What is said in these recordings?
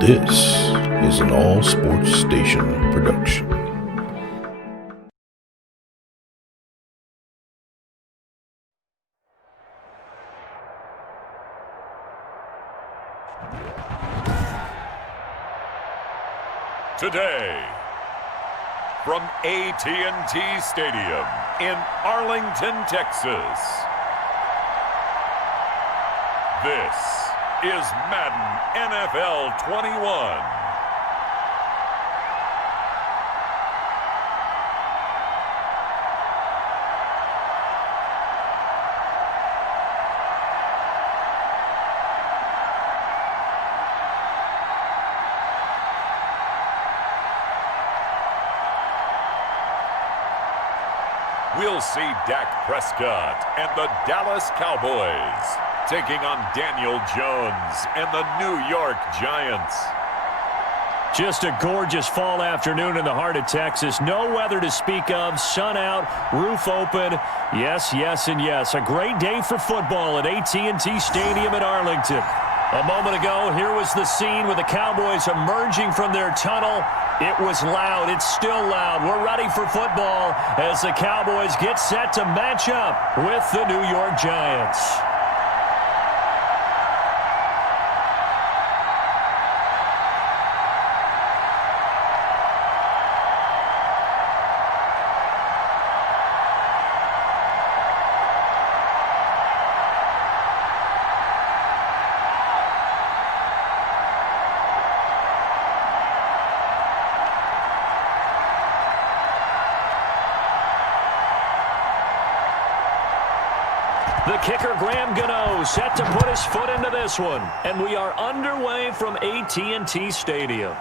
This is an All Sports Station production. Today, from AT&T Stadium in Arlington, Texas, this is Madden NFL 21. We'll see Dak Prescott and the Dallas Cowboys taking on Daniel Jones and the New York Giants. Just a gorgeous fall afternoon in the heart of Texas. No weather to speak of. Sun out, roof open. Yes, yes, and yes. A great day for football at AT&T Stadium in Arlington. A moment ago, here was the scene with the Cowboys emerging from their tunnel. It was loud. It's still loud. We're ready for football as the Cowboys get set to match up with the New York Giants. The kicker, Graham Gano, set to put his foot into this one. And we are underway from AT&T Stadium.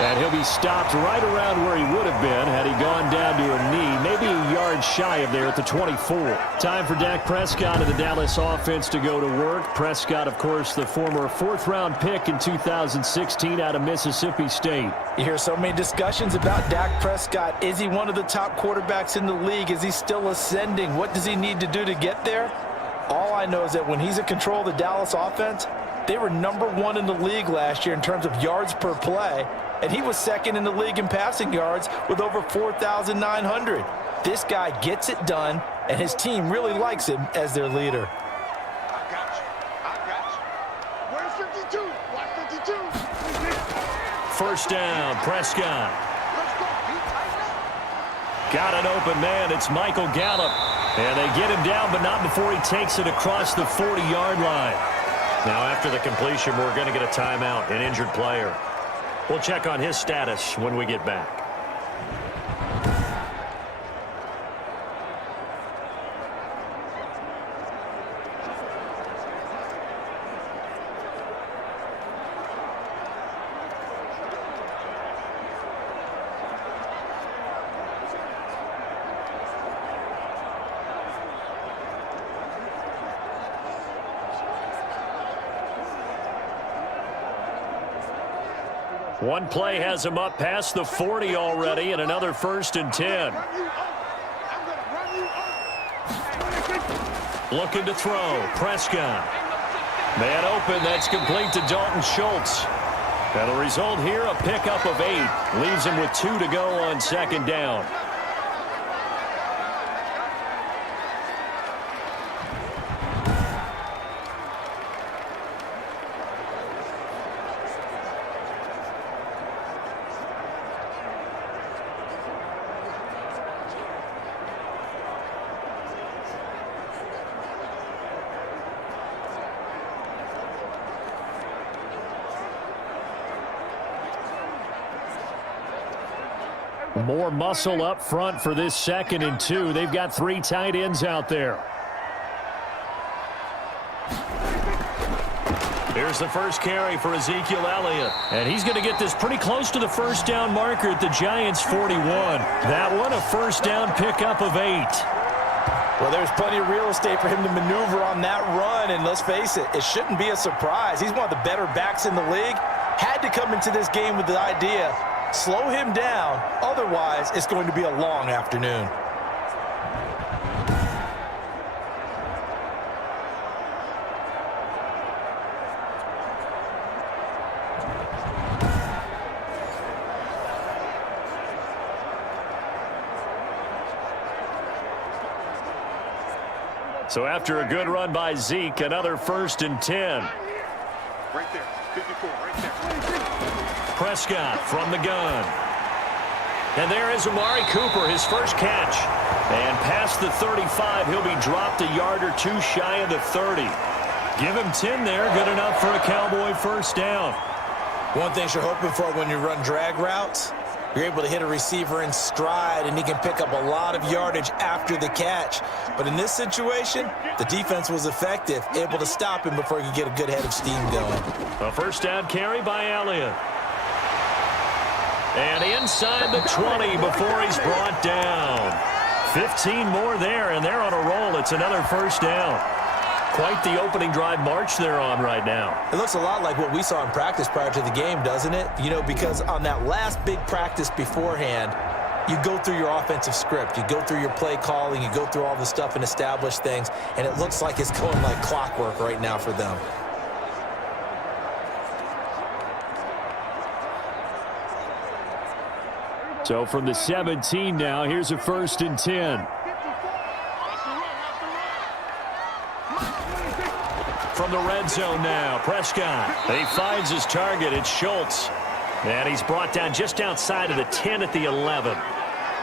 And he'll be stopped right around where he would have been had he gone down to a knee, maybe a yard shy of there at the 24. Time for Dak Prescott and the Dallas offense to go to work. Prescott, of course, the former fourth-round pick in 2016 out of Mississippi State. You hear so many discussions about Dak Prescott. Is he one of the top quarterbacks in the league? Is he still ascending? What does he need to do to get there? All I know is that when he's in control of the Dallas offense, they were #1 in the league last year in terms of yards per play, and he was second in the league in passing yards with over 4,900. This guy gets it done, and his team really likes him as their leader. I got you. Where's 52? Why 52? First down, Prescott. Got an open man. It's Michael Gallup. And they get him down, but not before he takes it across the 40-yard line. Now, after the completion, we're going to get a timeout, an injured player. We'll check on his status when we get back. One play has him up past the 40 already, and another 1st and 10. Looking to throw. Prescott. Man open. That's complete to Dalton Schultz. And the result here, a pickup of 8. Leaves him with 2 to go on 2nd down. More muscle up front for this 2nd and 2. They've got 3 tight ends out there. Here's the first carry for Ezekiel Elliott. And he's going to get this pretty close to the first down marker at the Giants' 41. That one, a first down pickup of 8. Well, there's plenty of real estate for him to maneuver on that run. And let's face it, it shouldn't be a surprise. He's one of the better backs in the league. Had to come into this game with the idea, slow him down, otherwise it's going to be a long afternoon. So after a good run by Zeke, another 1st and 10. Right there. 54, right there. Prescott from the gun. And there is Amari Cooper, his first catch. And past the 35, he'll be dropped a yard or two shy of the 30. Give him 10 there, good enough for a Cowboy first down. One thing you're hoping for when you run drag routes, you're able to hit a receiver in stride, and he can pick up a lot of yardage after the catch. But in this situation, the defense was effective, able to stop him before he could get a good head of steam going. A first down carry by Elliott. And inside the 20 before he's brought down. 15 more there, and they're on a roll. It's another first down. Quite the opening drive march they're on right now. It looks a lot like what we saw in practice prior to the game, doesn't it? You know, because on that last big practice beforehand, you go through your offensive script. You go through your play calling. You go through all the stuff and establish things. And it looks like it's going like clockwork right now for them. So from the 17 now, here's a 1st and 10. From the red zone now, Prescott. He finds his target. It's Schultz. And he's brought down just outside of the 10 at the 11.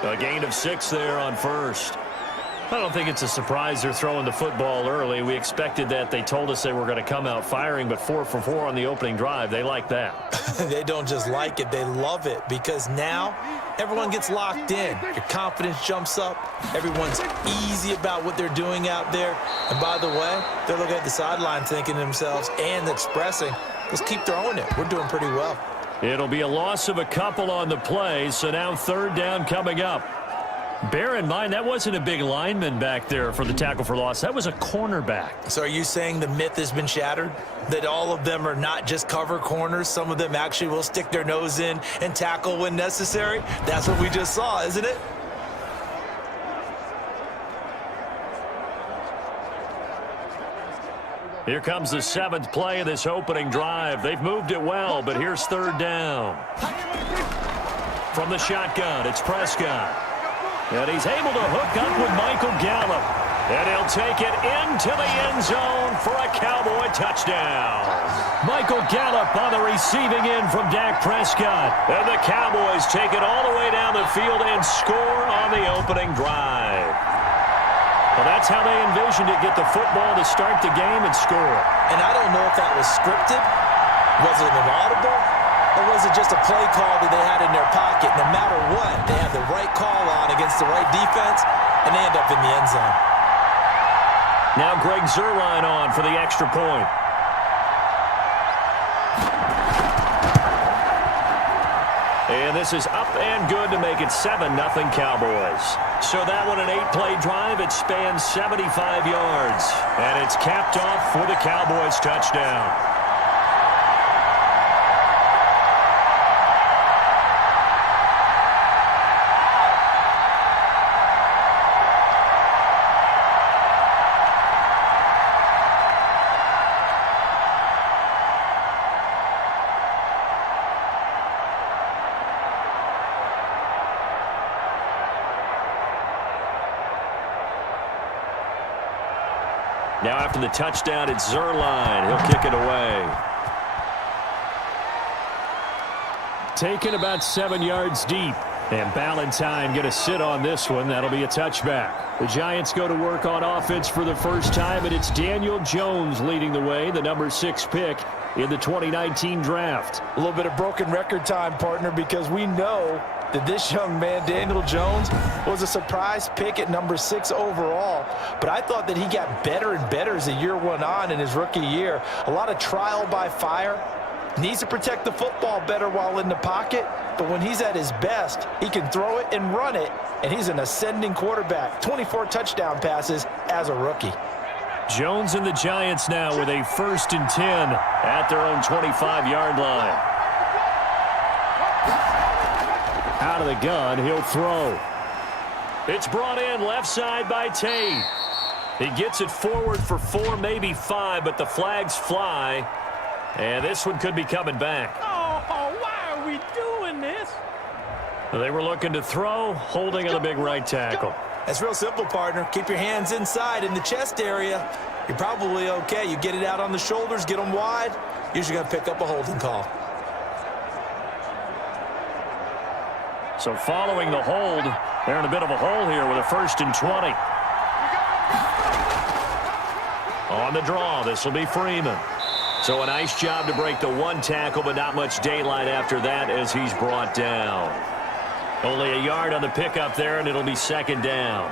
A gain of 6 there on first. I don't think it's a surprise they're throwing the football early. We expected that. They told us they were going to come out firing, but 4 for 4 on the opening drive. They like that. They don't just like it. They love it because now everyone gets locked in. Your confidence jumps up. Everyone's easy about what they're doing out there. And by the way, they're looking at the sideline thinking to themselves and expressing, let's keep throwing it. We're doing pretty well. It'll be a loss of a couple on the play, so now 3rd down coming up. Bear in mind, that wasn't a big lineman back there for the tackle for loss. That was a cornerback. So are you saying the myth has been shattered? That all of them are not just cover corners? Some of them actually will stick their nose in and tackle when necessary? That's what we just saw, isn't it? Here comes the 7th play of this opening drive. They've moved it well, but here's 3rd down. From the shotgun, it's Prescott. And he's able to hook up with Michael Gallup. And he'll take it into the end zone for a Cowboy touchdown. Michael Gallup on the receiving end from Dak Prescott. And the Cowboys take it all the way down the field and score on the opening drive. Well, that's how they envisioned it, get the football to start the game and score. And I don't know if that was scripted. Was it an audible? Or was it just a play call that they had in their pocket? No matter what, they had the right call on against the right defense, and they end up in the end zone. Now Greg Zuerlein on for the extra point. And this is up and good to make it 7-0 Cowboys. So that one, an 8-play drive. It spans 75 yards. And it's capped off for the Cowboys touchdown. Now after the touchdown, it's Zuerlein. He'll kick it away. Taken about 7 yards deep. And Ballantyne going to sit on this one. That'll be a touchback. The Giants go to work on offense for the first time, and it's Daniel Jones leading the way, the number 6 pick in the 2019 draft. A little bit of broken record time, partner, because we know that this young man, Daniel Jones, was a surprise pick at number 6 overall. But I thought that he got better and better as the year went on in his rookie year. A lot of trial by fire. Needs to protect the football better while in the pocket. But when he's at his best, he can throw it and run it. And he's an ascending quarterback. 24 touchdown passes as a rookie. Jones and the Giants now with a 1st and 10 at their own 25-yard line. Out of the gun, he'll throw. It's brought in left side by Tate. He gets it forward for 4, maybe 5, but the flags fly. And this one could be coming back. Oh, why are we doing this? They were looking to throw, holding on the big right tackle. That's real simple, partner. Keep your hands inside in the chest area. You're probably okay. You get it out on the shoulders, get them wide. Usually going to pick up a holding call. So following the hold, they're in a bit of a hole here with a 1st and 20. On the draw, this will be Freeman. So a nice job to break the one tackle, but not much daylight after that as he's brought down. Only a yard on the pickup there, and it'll be 2nd down.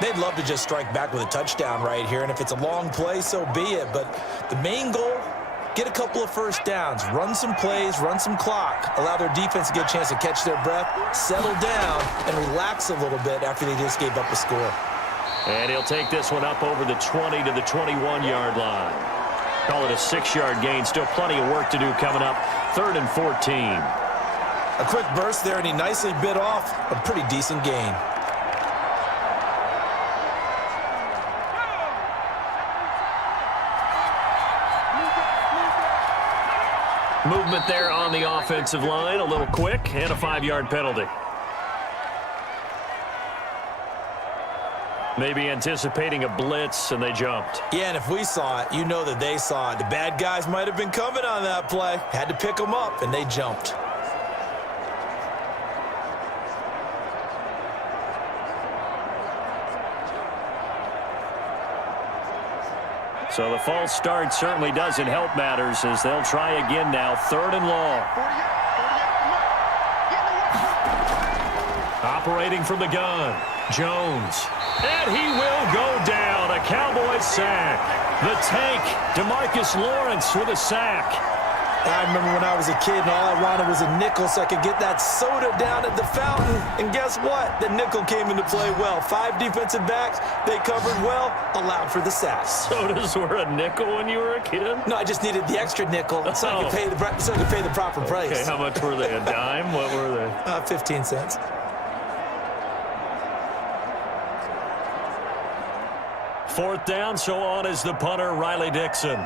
They'd love to just strike back with a touchdown right here, and if it's a long play, so be it. But the main goal, get a couple of first downs, run some plays, run some clock, allow their defense to get a chance to catch their breath, settle down, and relax a little bit after they just gave up a score. And he'll take this one up over the 20 to the 21-yard line. Call it a 6-yard gain. Still plenty of work to do coming up. 3rd and 14. A quick burst there, and he nicely bit off a pretty decent gain. Movement there on the offensive line. A little quick, and a 5-yard penalty. Maybe anticipating a blitz, and they jumped. Yeah, and if we saw it, you know that they saw it. The bad guys might have been coming on that play. Had to pick them up, and they jumped. So the false start certainly doesn't help matters as they'll try again now. 3rd and long. Operating from the gun, Jones. And he will go down. A Cowboys sack. The tank, DeMarcus Lawrence with a sack. I remember when I was a kid and all I wanted was a nickel so I could get that soda down at the fountain. And guess what? The nickel came into play well. 5 defensive backs, they covered well, allowed for the sack. Sodas were a nickel when you were a kid? No, I just needed the extra nickel so I could pay the proper price. Okay, how much were they? A dime? What were they? 15 cents. Fourth down, so on is the punter, Riley Dixon.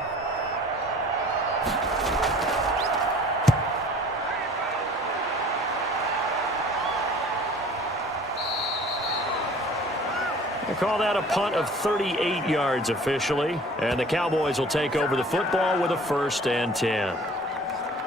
They call that a punt of 38 yards officially, and the Cowboys will take over the football with a 1st and 10.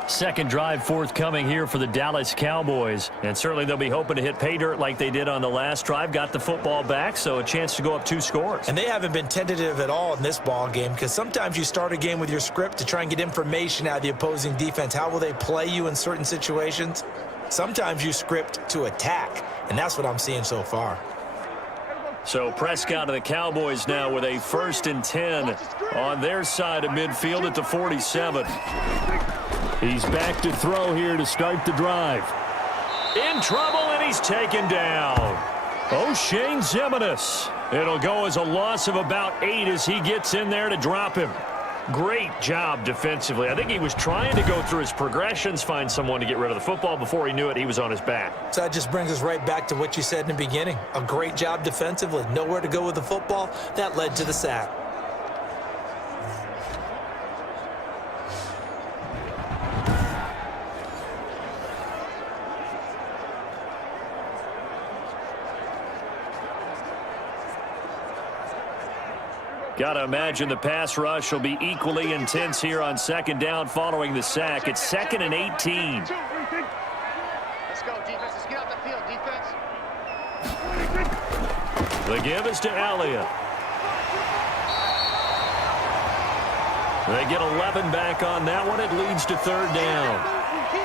Second drive forthcoming here for the Dallas Cowboys, and certainly they'll be hoping to hit pay dirt like they did on the last drive. Got the football back, so a chance to go up 2 scores. And they haven't been tentative at all in this ball game because sometimes you start a game with your script to try and get information out of the opposing defense. How will they play you in certain situations? Sometimes you script to attack, and that's what I'm seeing so far. So Prescott and the Cowboys now with a 1st and 10 on their side of midfield at the 47. He's back to throw here to start the drive. In trouble, and he's taken down. O'Shane Ximines. It'll go as a loss of about 8 as he gets in there to drop him. Great job defensively. I think he was trying to go through his progressions, find someone to get rid of the football. Before he knew it, he was on his back. So that just brings us right back to what you said in the beginning. A great job defensively. Nowhere to go with the football. That led to the sack. Got to imagine the pass rush will be equally intense here on 2nd down following the sack. It's 2nd and 18. Let's go, defense. Let's get out the field, defense. The give is to Elliott. They get 11 back on that one. It leads to 3rd down.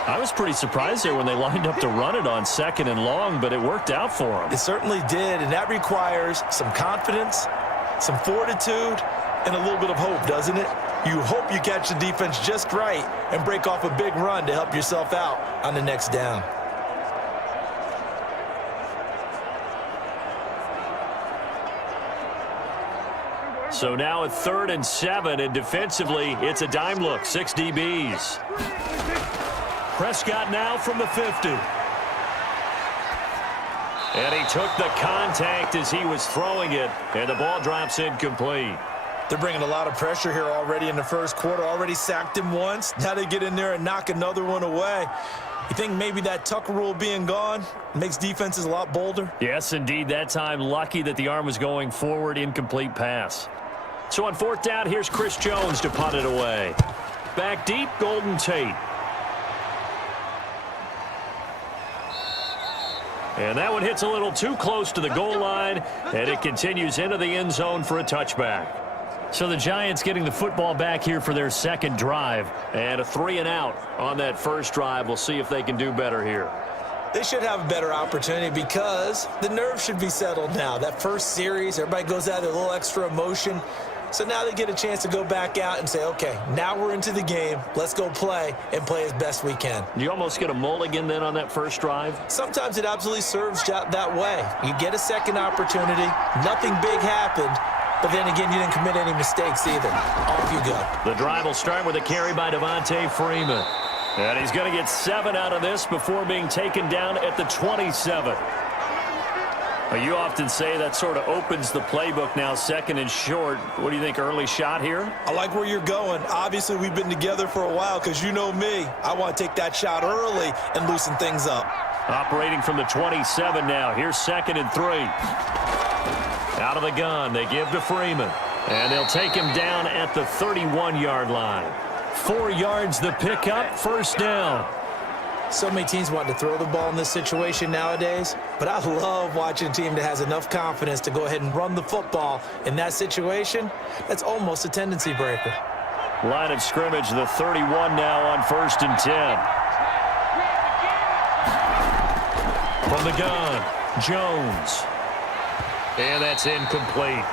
I was pretty surprised there when they lined up to run it on 2nd and long, but it worked out for them. It certainly did, and that requires some confidence, some fortitude, and a little bit of hope, doesn't it? You hope you catch the defense just right and break off a big run to help yourself out on the next down. So now a 3rd and 7, and defensively, it's a dime look, 6 DBs. Prescott now from the 50. And he took the contact as he was throwing it, and the ball drops incomplete. They're bringing a lot of pressure here already in the first quarter. Already sacked him once. Now they get in there and knock another one away. You think maybe that Tucker rule being gone makes defenses a lot bolder? Yes, indeed. That time, lucky that the arm was going forward, incomplete pass. So on 4th down, here's Chris Jones to punt it away. Back deep, Golden Tate. And that one hits a little too close to the goal line, and it continues into the end zone for a touchback. So the Giants getting the football back here for their second drive, and a 3-and-out on that first drive. We'll see if they can do better here. They should have a better opportunity because the nerves should be settled now. That first series, everybody goes out with a little extra emotion. So now they get a chance to go back out and say, okay, now we're into the game. Let's go play and play as best we can. You almost get a mulligan then on that first drive? Sometimes it absolutely serves that way. You get a second opportunity. Nothing big happened. But then again, you didn't commit any mistakes either. Off you go. The drive will start with a carry by Devontae Freeman. And he's going to get 7 out of this before being taken down at the 27. You often say that sort of opens the playbook now, 2nd and short. What do you think, early shot here? I like where you're going. Obviously, we've been together for a while because you know me. I want to take that shot early and loosen things up. Operating from the 27 now. Here's 2nd and 3. Out of the gun, they give to Freeman. And they'll take him down at the 31-yard line. 4 yards the pickup, 1st down. So many teams want to throw the ball in this situation nowadays, but I love watching a team that has enough confidence to go ahead and run the football in that situation. That's almost a tendency breaker. Line of scrimmage, the 31 now on 1st and 10. From the gun, Jones. And that's incomplete.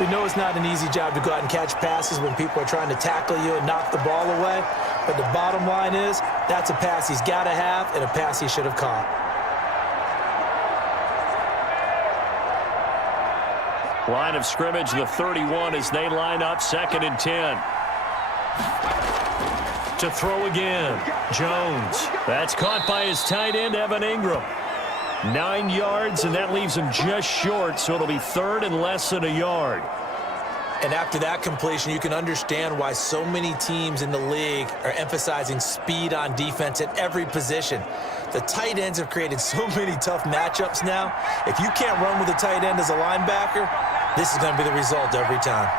We know it's not an easy job to go out and catch passes when people are trying to tackle you and knock the ball away. But the bottom line is, that's a pass he's got to have and a pass he should have caught. Line of scrimmage, the 31 as they line up, 2nd and 10. To throw again, Jones. That's caught by his tight end, Evan Ingram. 9 yards, and that leaves him just short, so it'll be 3rd and less than a yard. And after that completion, you can understand why so many teams in the league are emphasizing speed on defense at every position. The tight ends have created so many tough matchups now. If you can't run with a tight end as a linebacker, this is going to be the result every time.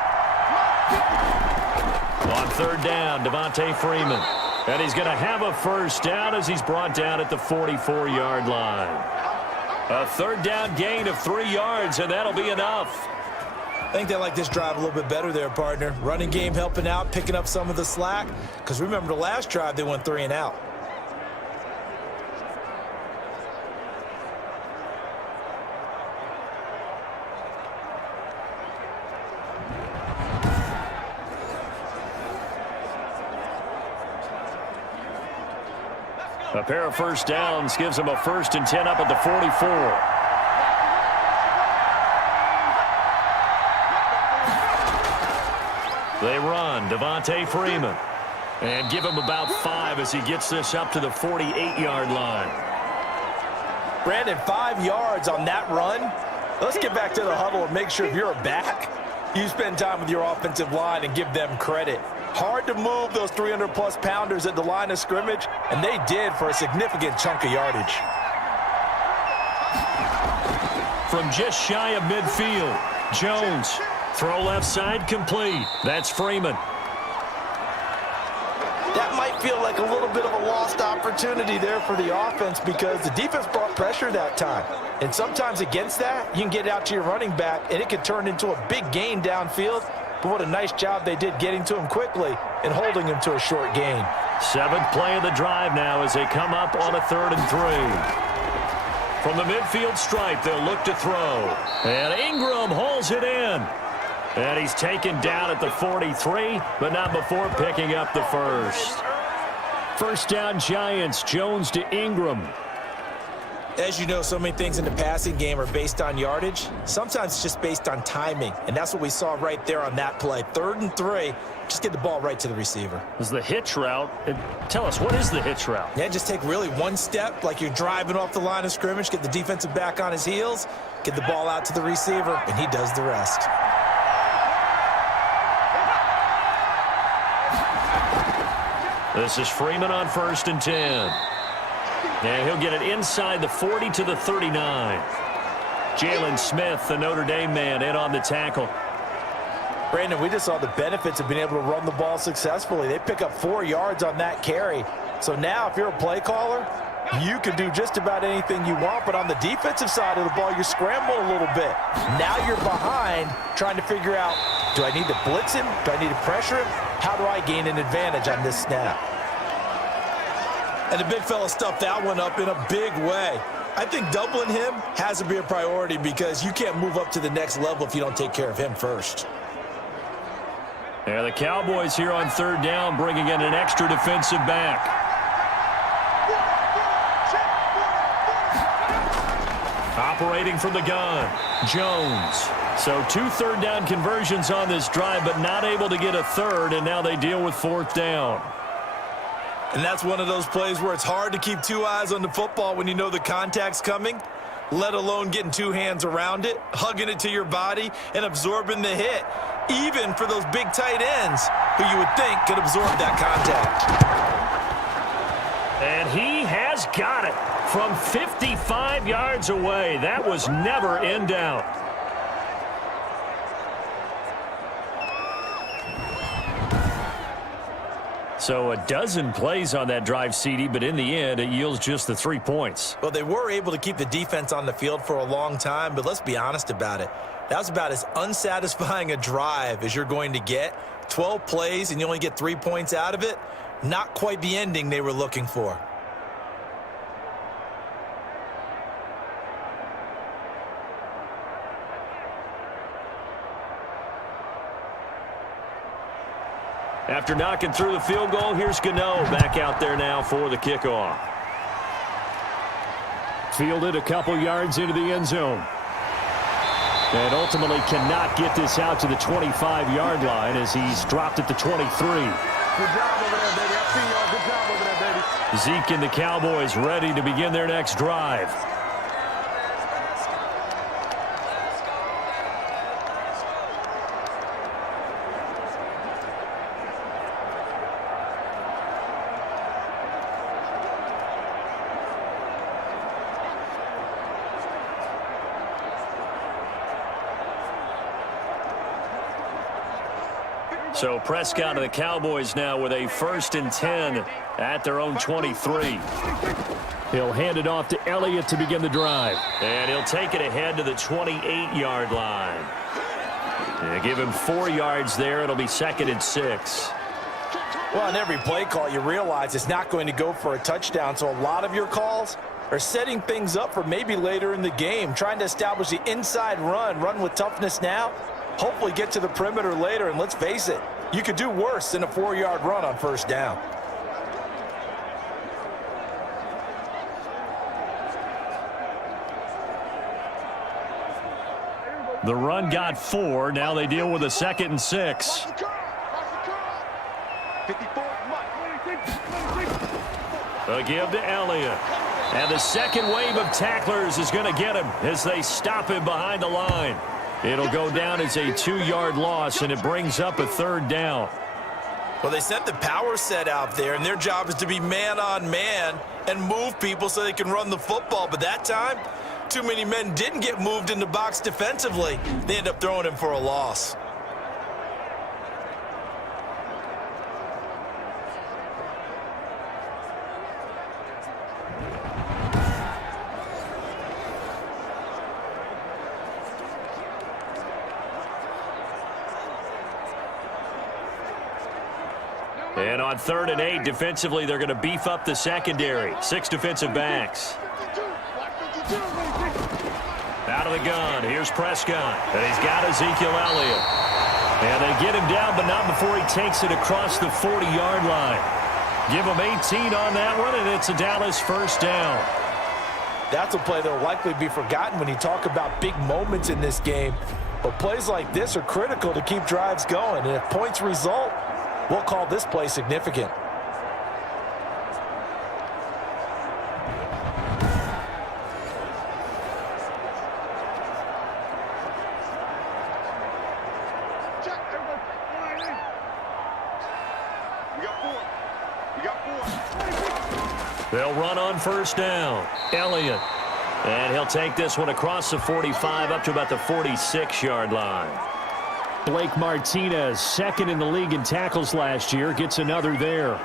On 3rd down, Devontae Freeman. And he's going to have a 1st down as he's brought down at the 44-yard line. A 3rd down gain of 3 yards, and that'll be enough. I think they like this drive a little bit better there, partner. Running game helping out, picking up some of the slack. Because remember, the last drive, they went 3 and out. A pair of 1st downs gives him a 1st and 10 up at the 44. They run, Devontae Freeman. And give him about 5 as he gets this up to the 48-yard line. Brandon, 5 yards on that run. Let's get back to the huddle and make sure if you're a back, you spend time with your offensive line and give them credit. Hard to move those 300-plus pounders at the line of scrimmage, and they did for a significant chunk of yardage. From just shy of midfield, Jones. Throw left side complete. That's Freeman. That might feel like a little bit of a lost opportunity there for the offense because the defense brought pressure that time. And sometimes against that, you can get out to your running back, and it could turn into a big gain downfield. But what a nice job they did getting to him quickly and holding him to a short gain. 7th play of the drive now as they come up on a 3rd and 3. From the midfield stripe, they'll look to throw. And Ingram hauls it in. And he's taken down at the 43, but not before picking up the 1st. 1st down Giants, Jones to Ingram. As you know, so many things in the passing game are based on yardage. Sometimes it's just based on timing, and that's what we saw right there on that play. 3rd and 3, just get the ball right to the receiver. Is the hitch route. Tell us, what is the hitch route? Yeah, just take really one step, like you're driving off the line of scrimmage, get the defensive back on his heels, get the ball out to the receiver, and he does the rest. This is Freeman on 1st and 10. And he'll get it inside the 40 to the 39. Jalen Smith, the Notre Dame man, in on the tackle. Brandon, we just saw the benefits of being able to run the ball successfully. They pick up 4 yards on that carry. So now if you're a play caller, you can do just about anything you want, but on the defensive side of the ball, you're scrambling a little bit. Now you're behind trying to figure out, do I need to blitz him? Do I need to pressure him? How do I gain an advantage on this snap? And the big fella stuffed that one up in a big way. I think doubling him has to be a priority because you can't move up to the next level if you don't take care of him first. Yeah, the Cowboys here on third down, bringing in an extra defensive back. Operating from the gun, Jones. So 2 third-down conversions on this drive, but not able to get a third, and now they deal with 4th down. And that's one of those plays where it's hard to keep 2 eyes on the football when you know the contact's coming, let alone getting 2 hands around it, hugging it to your body, and absorbing the hit, even for those big tight ends who you would think could absorb that contact. And he has got it from 55 yards away. That was never in doubt. So a dozen plays on that drive, CD, but in the end, it yields just the 3 points. Well, they were able to keep the defense on the field for a long time, but let's be honest about it. That was about as unsatisfying a drive as you're going to get. 12 plays and you only get 3 points out of it. Not quite the ending they were looking for. After knocking through the field goal, here's Gano back out there now for the kickoff. Fielded a couple yards into the end zone. And ultimately cannot get this out to the 25-yard line as he's dropped at the 23. Good job over there, baby. I see y'all. Good job over there, baby. Zeke and the Cowboys ready to begin their next drive. So Prescott and the Cowboys now with a 1st and 10 at their own 23. He'll hand it off to Elliott to begin the drive. And he'll take it ahead to the 28-yard line. And give him 4 yards there. It'll be 2nd and 6. Well, on every play call, you realize it's not going to go for a touchdown, so a lot of your calls are setting things up for maybe later in the game, trying to establish the inside run with toughness now, hopefully get to the perimeter later, and let's face it, you could do worse than a 4-yard run on 1st down. The run got 4. Now they deal with a 2nd and 6. A give to Elliott. And the second wave of tacklers is going to get him as they stop him behind the line. It'll go down as a 2-yard loss, and it brings up a 3rd down. Well, they sent the power set out there, and their job is to be man-on-man and move people so they can run the football. But that time, too many men didn't get moved in the box defensively. They end up throwing him for a loss. And on 3rd and 8, defensively, they're going to beef up the secondary. 6 defensive backs. Out of the gun, here's Prescott. And he's got Ezekiel Elliott. And they get him down, but not before he takes it across the 40-yard line. Give him 18 on that one, and it's a Dallas 1st down. That's a play that will likely be forgotten when you talk about big moments in this game. But plays like this are critical to keep drives going. And if points result, we'll call this play significant. They'll run on first down. Elliott. And he'll take this one across the 45 up to about the 46-yard line. Blake Martinez, second in the league in tackles last year, gets another there.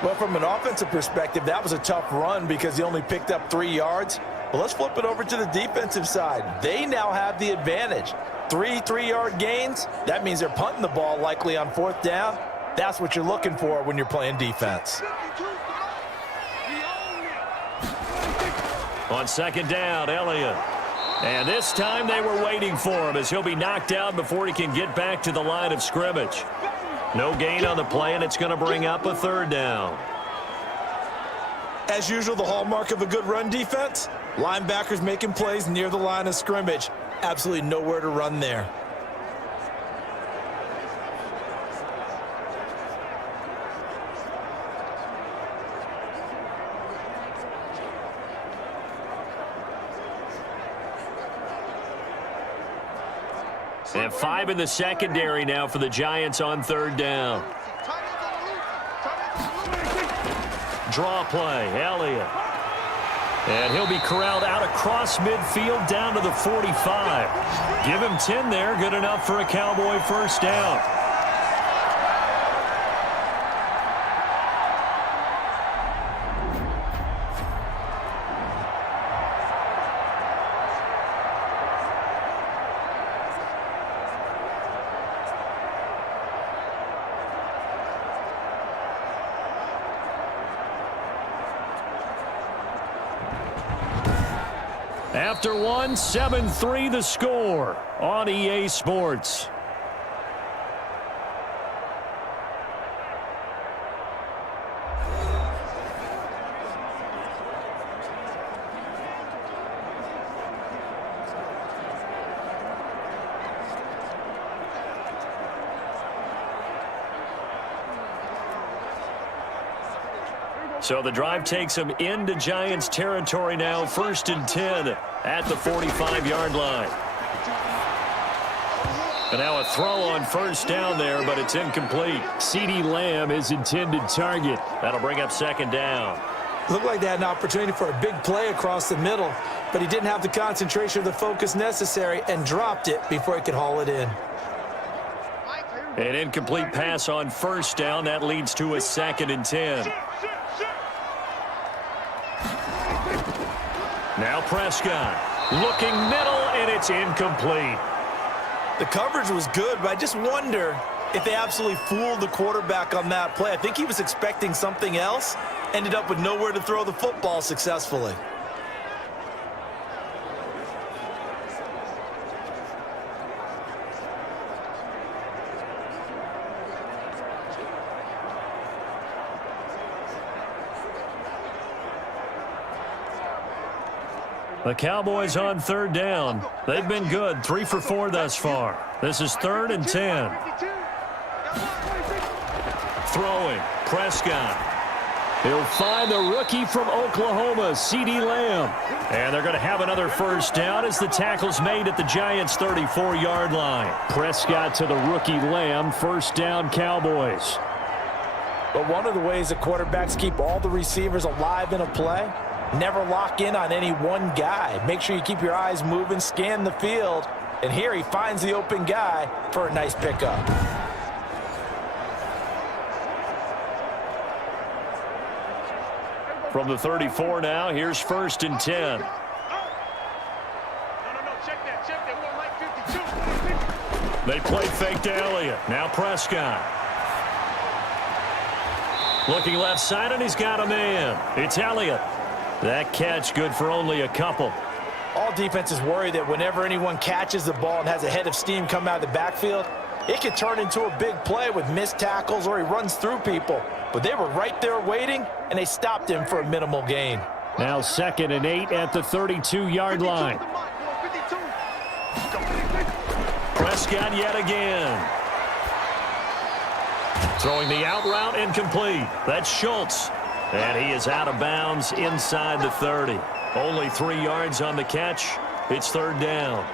Well, from an offensive perspective, that was a tough run because he only picked up 3 yards. But let's flip it over to the defensive side. They now have the advantage. 3 3-yard gains, that means they're punting the ball likely on fourth down. That's what you're looking for when you're playing defense. On second down, Elliott. And this time they were waiting for him as he'll be knocked out before he can get back to the line of scrimmage. No gain on the play, and it's going to bring up a third down. As usual, the hallmark of a good run defense, linebackers making plays near the line of scrimmage. Absolutely nowhere to run there. And 5 in the secondary now for the Giants on third down. Draw play, Elliott. And he'll be corralled out across midfield down to the 45. Give him 10 there, good enough for a Cowboy first down. After one, 7-3 the score on EA Sports. So the drive takes them into Giants territory now, 1st and 10 at the 45-yard line. And now a throw on first down there, but it's incomplete. CeeDee Lamb is intended target. That'll bring up second down. Looked like they had an opportunity for a big play across the middle, but he didn't have the concentration or the focus necessary and dropped it before he could haul it in. An incomplete pass on first down. That leads to a 2nd and 10. Now Prescott looking middle, and it's incomplete. The coverage was good, but I just wonder if they absolutely fooled the quarterback on that play. I think he was expecting something else, ended up with nowhere to throw the football successfully. The Cowboys on third down. They've been good, 3 for 4 thus far. This is 3rd and 10. Throwing, Prescott. He'll find the rookie from Oklahoma, CeeDee Lamb. And they're going to have another first down as the tackle's made at the Giants' 34-yard line. Prescott to the rookie Lamb, first down Cowboys. But one of the ways that quarterbacks keep all the receivers alive in a play, never lock in on any one guy. Make sure you keep your eyes moving, scan the field, and here he finds the open guy for a nice pickup. From the 34 now, here's 1st and 10. They play fake to Elliott. Now Prescott. Looking left side, and he's got a man. It's Elliott. That catch good for only a couple. All defenses worry that whenever anyone catches the ball and has a head of steam come out of the backfield, it can turn into a big play with missed tackles or he runs through people. But they were right there waiting, and they stopped him for a minimal gain. Now 2nd and 8 at the 32-yard line. Prescott yet again. Throwing the out route, incomplete. That's Schultz. And he is out of bounds inside the 30. Only 3 yards on the catch. It's 3rd down.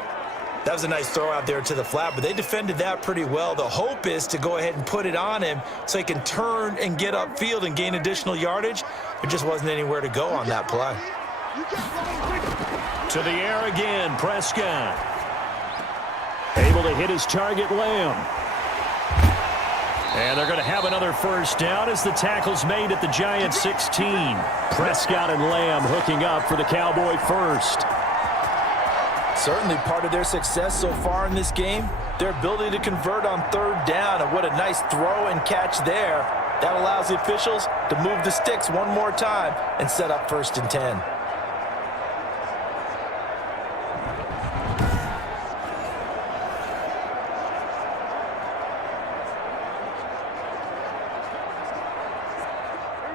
That was a nice throw out there to the flat, but they defended that pretty well. The hope is to go ahead and put it on him so he can turn and get upfield and gain additional yardage. There just wasn't anywhere to go on that play. To the air again, Prescott. Able to hit his target, Lamb. And they're going to have another first down as the tackle's made at the Giants 16. Prescott and Lamb hooking up for the Cowboy first. Certainly part of their success so far in this game, their ability to convert on third down, and what a nice throw and catch there. That allows the officials to move the sticks one more time and set up 1st and 10.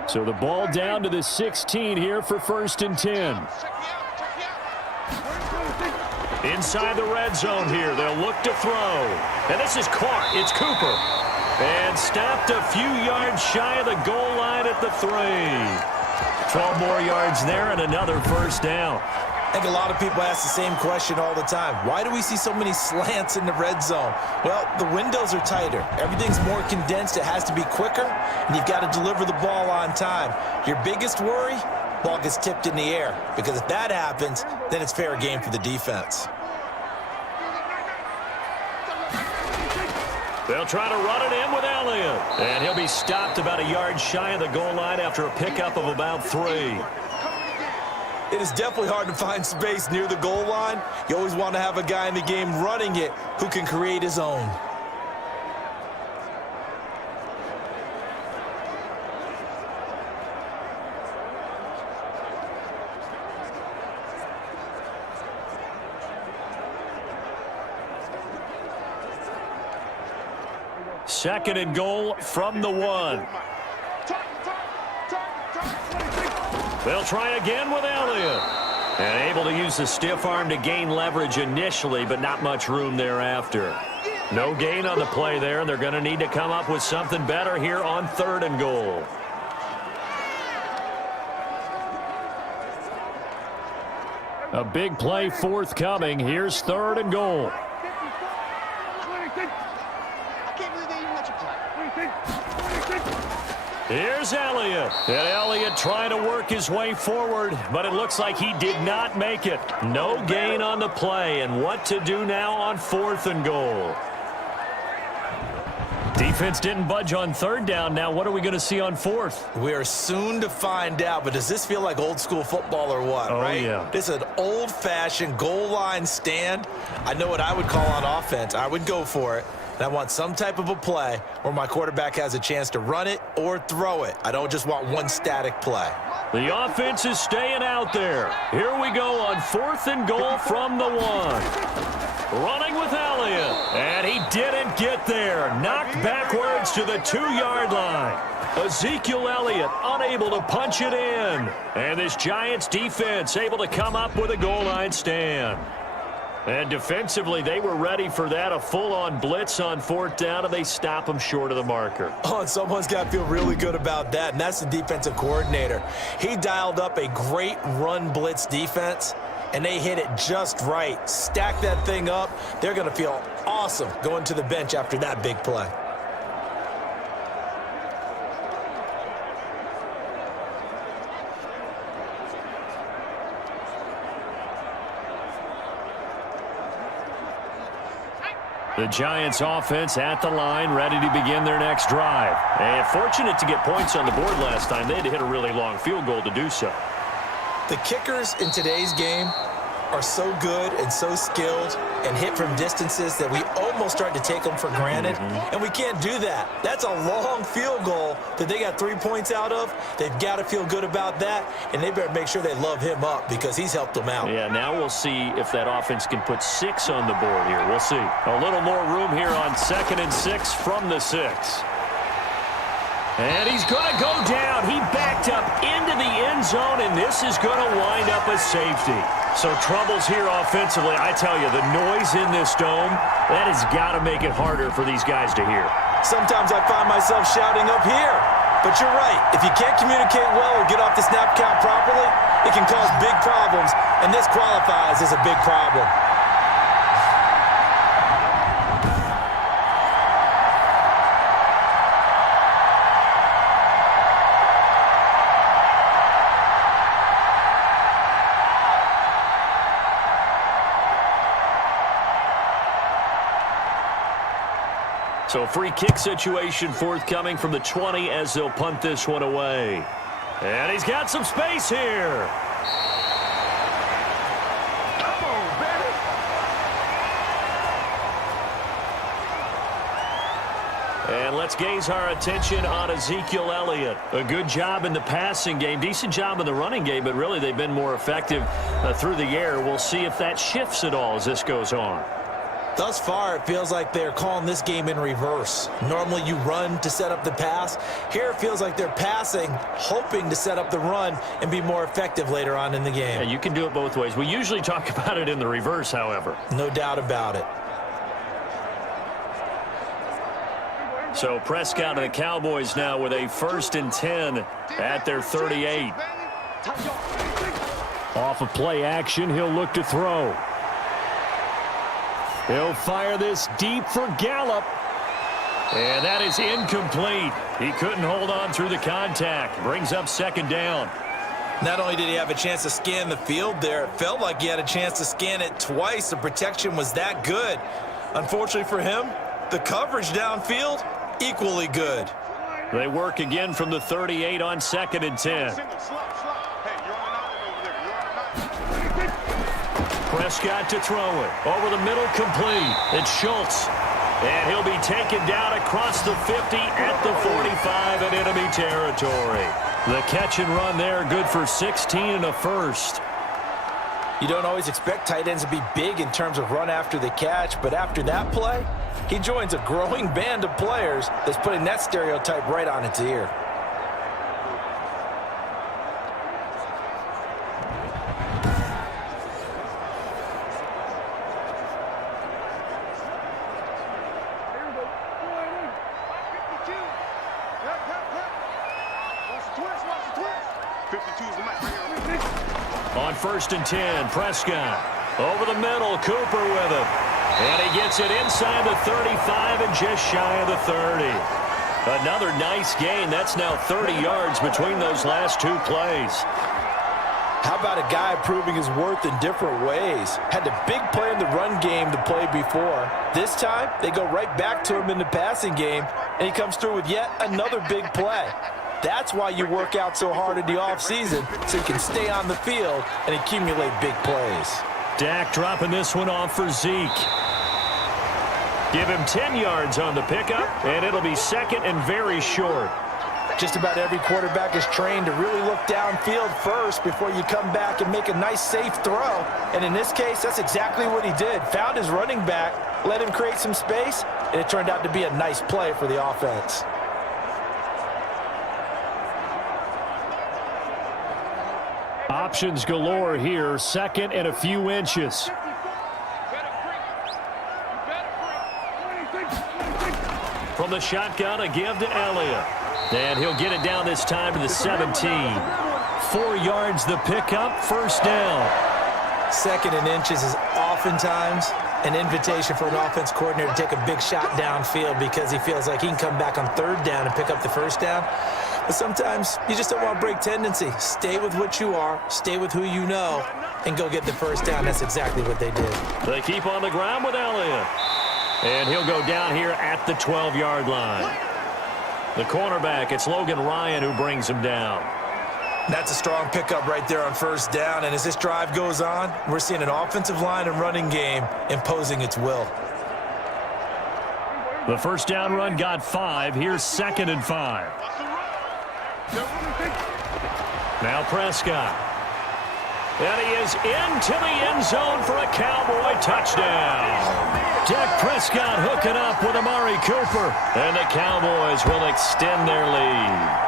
So the ball down to the 16 here for 1st and 10. Inside the red zone here, they'll look to throw. And this is caught. It's Cooper. And stopped a few yards shy of the goal line at the 3. 12 more yards there and another first down. I think a lot of people ask the same question all the time. Why do we see so many slants in the red zone? Well, the windows are tighter. Everything's more condensed. It has to be quicker, and you've got to deliver the ball on time. Your biggest worry? Ball gets tipped in the air, because if that happens, then it's fair game for the defense. They'll try to run it in with Elliott. And he'll be stopped about a yard shy of the goal line after a pickup of about 3. It is definitely hard to find space near the goal line. You always want to have a guy in the game running it who can create his own. Second and goal from the 1. They'll try again with Elliott. And able to use the stiff arm to gain leverage initially, but not much room thereafter. No gain on the play there, and they're going to need to come up with something better here on 3rd and goal. A big play forthcoming. Here's 3rd and goal. Here's Elliott. And Elliott trying to work his way forward, but it looks like he did not make it. No gain on the play, and what to do now on 4th and goal. Defense didn't budge on 3rd down. Now what are we going to see on 4th? We are soon to find out, but does this feel like old school football or what, right? Yeah. This is an old-fashioned goal line stand. I know what I would call on offense. I would go for it. And I want some type of a play where my quarterback has a chance to run it or throw it. I don't just want one static play. The offense is staying out there. Here we go on 4th and goal from the 1. Running with Elliott. And he didn't get there. Knocked backwards to the 2-yard line. Ezekiel Elliott unable to punch it in. And this Giants defense able to come up with a goal line stand. And defensively, they were ready for that, a full-on blitz on 4th down, and they stop them short of the marker. Oh, and someone's got to feel really good about that, and that's the defensive coordinator. He dialed up a great run blitz defense, and they hit it just right. Stack that thing up. They're going to feel awesome going to the bench after that big play. The Giants offense at the line, ready to begin their next drive. And fortunate to get points on the board last time. They had to hit a really long field goal to do so. The kickers in today's game are so good and so skilled and hit from distances that we almost start to take them for granted. And we can't do that. That's a long field goal that they got 3 points out of. They've got to feel good about that, and they better make sure they love him up because he's helped them out. Yeah, now we'll see if that offense can put 6 on the board here. We'll see. A little more room here on 2nd and 6 from the 6. And he's going to go down. He backed up into the end zone, and this is going to wind up a safety. So troubles here offensively. I tell you, the noise in this dome, that has got to make it harder for these guys to hear. Sometimes I find myself shouting up here. But you're right. If you can't communicate well or get off the snap count properly, it can cause big problems, and this qualifies as a big problem. So free kick situation forthcoming from the 20 as they'll punt this one away. And he's got some space here. Come on, baby. And let's gaze our attention on Ezekiel Elliott. A good job in the passing game, decent job in the running game, but really they've been more effective through the air. We'll see if that shifts at all as this goes on. Thus far, it feels like they're calling this game in reverse. Normally, you run to set up the pass. Here, it feels like they're passing, hoping to set up the run and be more effective later on in the game. Yeah, you can do it both ways. We usually talk about it in the reverse, however. No doubt about it. So Prescott and the Cowboys now with a 1st and 10 at their 38. Off of play action, he'll look to throw. He'll fire this deep for Gallup. And that is incomplete. He couldn't hold on through the contact. Brings up 2nd down. Not only did he have a chance to scan the field there, it felt like he had a chance to scan it twice. The protection was that good. Unfortunately for him, the coverage downfield, equally good. They work again from the 38 on 2nd and 10. Prescott to throw it. Over the middle, complete. It's Schultz. And he'll be taken down across the 50 at the 45 in enemy territory. The catch and run there, good for 16 and a first. You don't always expect tight ends to be big in terms of run after the catch, but after that play, he joins a growing band of players that's putting that stereotype right on its ear. On 1st and 10, Prescott. Over the middle, Cooper with it. And he gets it inside the 35 and just shy of the 30. Another nice gain. That's now 30 yards between those last 2 plays. How about a guy proving his worth in different ways? Had a big play in the run game to play before. This time, they go right back to him in the passing game, and he comes through with yet another big play. That's why you work out so hard in the offseason, so you can stay on the field and accumulate big plays. Dak dropping this one off for Zeke. Give him 10 yards on the pickup, and it'll be 2nd and very short. Just about every quarterback is trained to really look downfield first before you come back and make a nice, safe throw. And in this case, that's exactly what he did. Found his running back, let him create some space, and it turned out to be a nice play for the offense. Options galore here, 2nd and a few inches. From the shotgun, a give to Elliott. And he'll get it down this time to the 17. 4 yards the pickup, 1st down. 2nd and inches is oftentimes an invitation for an offense coordinator to take a big shot downfield because he feels like he can come back on 3rd down and pick up the 1st down. But sometimes you just don't want to break tendency. Stay with what you are, stay with who you know, and go get the 1st down. That's exactly what they did. They keep on the ground with Elliott. And he'll go down here at the 12-yard line. The cornerback, it's Logan Ryan who brings him down. That's a strong pickup right there on 1st down. And as this drive goes on, we're seeing an offensive line and running game imposing its will. The 1st down run got 5. Here's 2nd and 5. Now Prescott. And he is into the end zone for a Cowboy touchdown. Dak Prescott hooking up with Amari Cooper. And the Cowboys will extend their lead.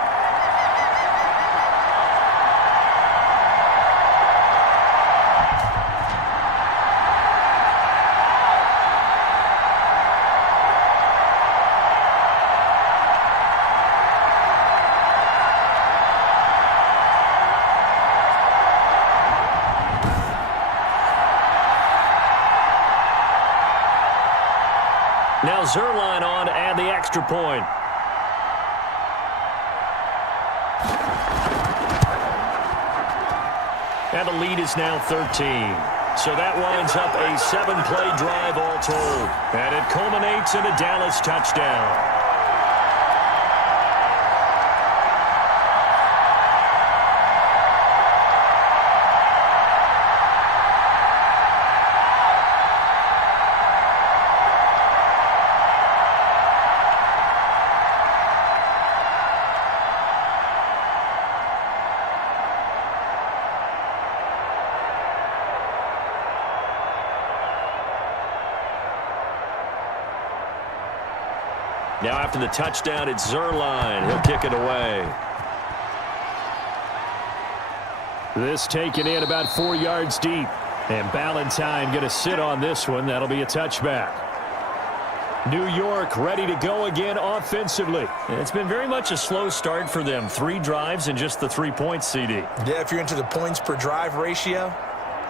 Now Zerline on to add the extra point. And the lead is now 13. So that winds up a 7-play drive all told. And it culminates in a Dallas touchdown. Now after the touchdown, it's Zerline. He'll kick it away. This taken in about 4 yards deep. And Ballantyne going to sit on this one. That'll be a touchback. New York ready to go again offensively. It's been very much a slow start for them. 3 drives and just the 3 points, CD. Yeah, if you're into the points per drive ratio,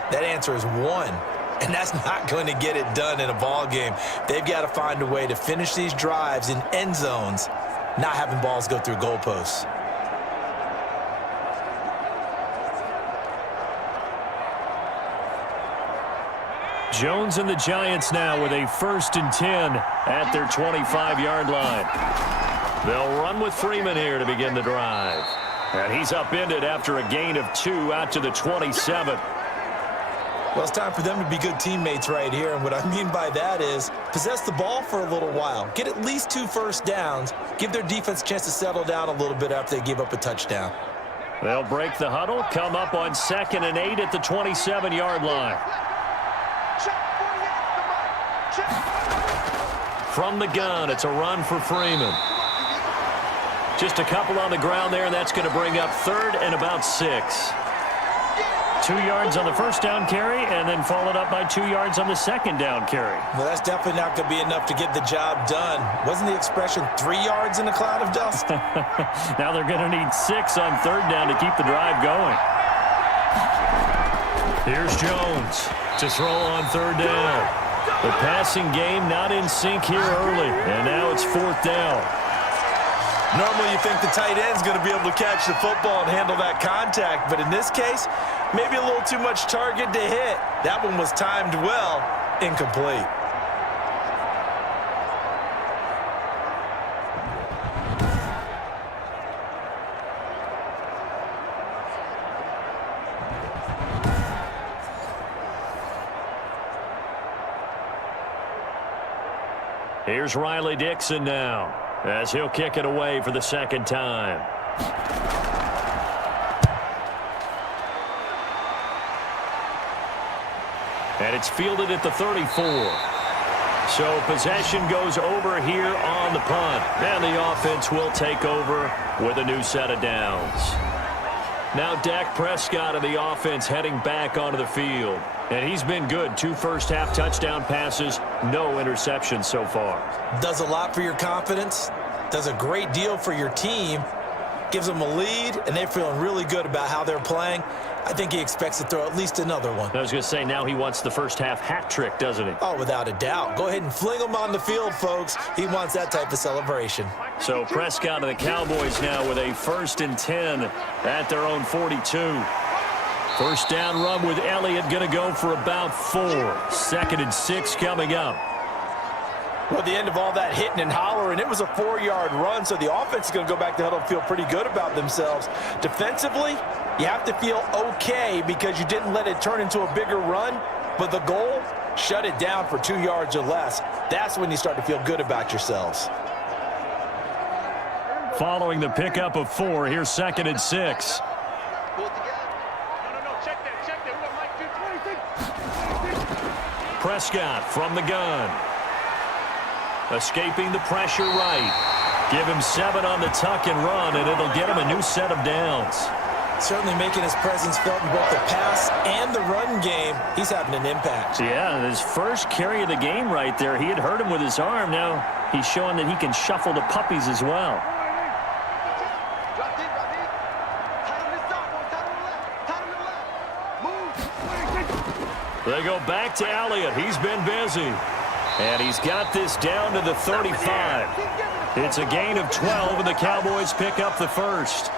that answer is 1. And that's not going to get it done in a ball game. They've got to find a way to finish these drives in end zones, not having balls go through goalposts. Jones and the Giants now with a 1st and 10 at their 25-yard line. They'll run with Freeman here to begin the drive. And he's upended after a gain of 2 out to the 27. Well, it's time for them to be good teammates right here. And what I mean by that is possess the ball for a little while. Get at least 2 first downs. Give their defense a chance to settle down a little bit after they give up a touchdown. They'll break the huddle, come up on 2nd and 8 at the 27-yard line. From the gun, it's a run for Freeman. Just a couple on the ground there, and that's going to bring up 3rd and about 6. 2 yards on the first down carry, and then followed up by 2 yards on the second down carry. Well, that's definitely not going to be enough to get the job done. Wasn't the expression 3 yards in a cloud of dust? Now they're going to need 6 on 3rd down to keep the drive going. Here's Jones to throw on 3rd down. The passing game not in sync here early, and now it's 4th down. Normally you think the tight end's going to be able to catch the football and handle that contact, but in this case, maybe a little too much target to hit. That one was timed well, incomplete. Here's Riley Dixon now, as he'll kick it away for the 2nd time. And it's fielded at the 34. So possession goes over here on the punt. And the offense will take over with a new set of downs. Now Dak Prescott of the offense heading back onto the field. And he's been good. 2 first-half touchdown passes, no interceptions so far. Does a lot for your confidence. Does a great deal for your team. Gives them a lead, and they're feeling really good about how they're playing. I think he expects to throw at least another one. I was going to say, now he wants the first-half hat trick, doesn't he? Oh, without a doubt. Go ahead and fling him on the field, folks. He wants that type of celebration. So Prescott and the Cowboys now with a 1st and 10 at their own 42. First down run with Elliott going to go for about 4. 2nd and 6 coming up. Well, the end of all that hitting and hollering, it was a 4-yard run, so the offense is going to go back to huddle and feel pretty good about themselves. Defensively, you have to feel okay because you didn't let it turn into a bigger run, but the goal, shut it down for 2 yards or less. That's when you start to feel good about yourselves. Following the pickup of 4, here's 2nd and 6. Prescott from the gun. Escaping the pressure right. Give him 7 on the tuck and run, and it'll get him a new set of downs. Certainly making his presence felt in both the pass and the run game. He's having an impact. Yeah, his first carry of the game right there. He had hurt him with his arm. Now he's showing that he can shuffle the puppies as well. They go back to Elliott. He's been busy. And he's got this down to the 35. It's a gain of 12, and the Cowboys pick up the first.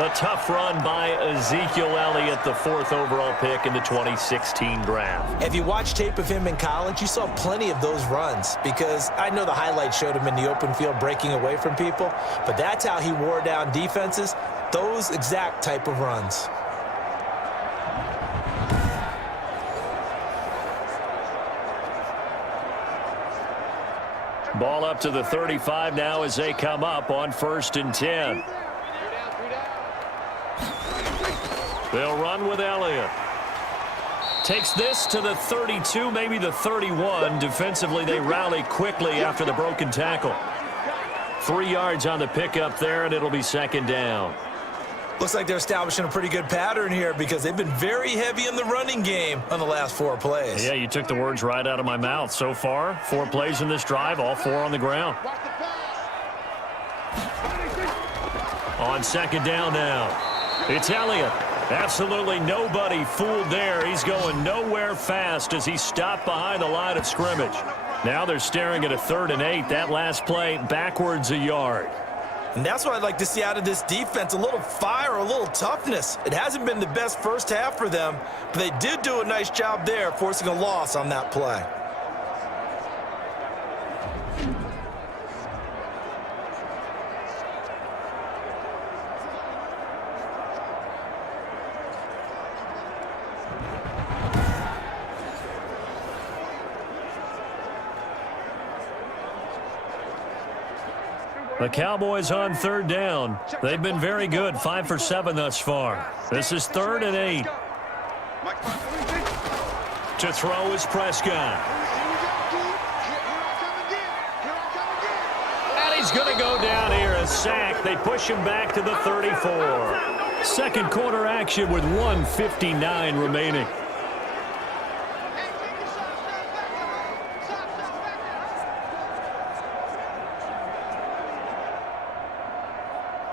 A tough run by Ezekiel Elliott, the 4th overall pick in the 2016 draft. If you watched tape of him in college, you saw plenty of those runs because I know the highlights showed him in the open field breaking away from people, but that's how he wore down defenses, those exact type of runs. Ball up to the 35 now as they come up on 1st and 10. They'll run with Elliott. Takes this to the 32, maybe the 31. Defensively, they rally quickly after the broken tackle. 3 yards on the pickup there, and it'll be 2nd down. Looks like they're establishing a pretty good pattern here because they've been very heavy in the running game on the last 4 plays. Yeah, you took the words right out of my mouth. So far, 4 plays in this drive, all 4 on the ground. On 2nd down now, it's Elliott. Absolutely nobody fooled there. He's going nowhere fast as he stopped behind the line of scrimmage. Now they're staring at a 3rd and 8. That last play backwards a yard. And that's what I'd like to see out of this defense, a little fire, a little toughness. It hasn't been the best first half for them, but they did do a nice job there, forcing a loss on that play. The Cowboys on 3rd down. They've been very good, 5 for 7 thus far. This is 3rd and 8. To throw is Prescott. And he's going to go down here, a sack. They push him back to the 34. Second quarter action with 1:59 remaining.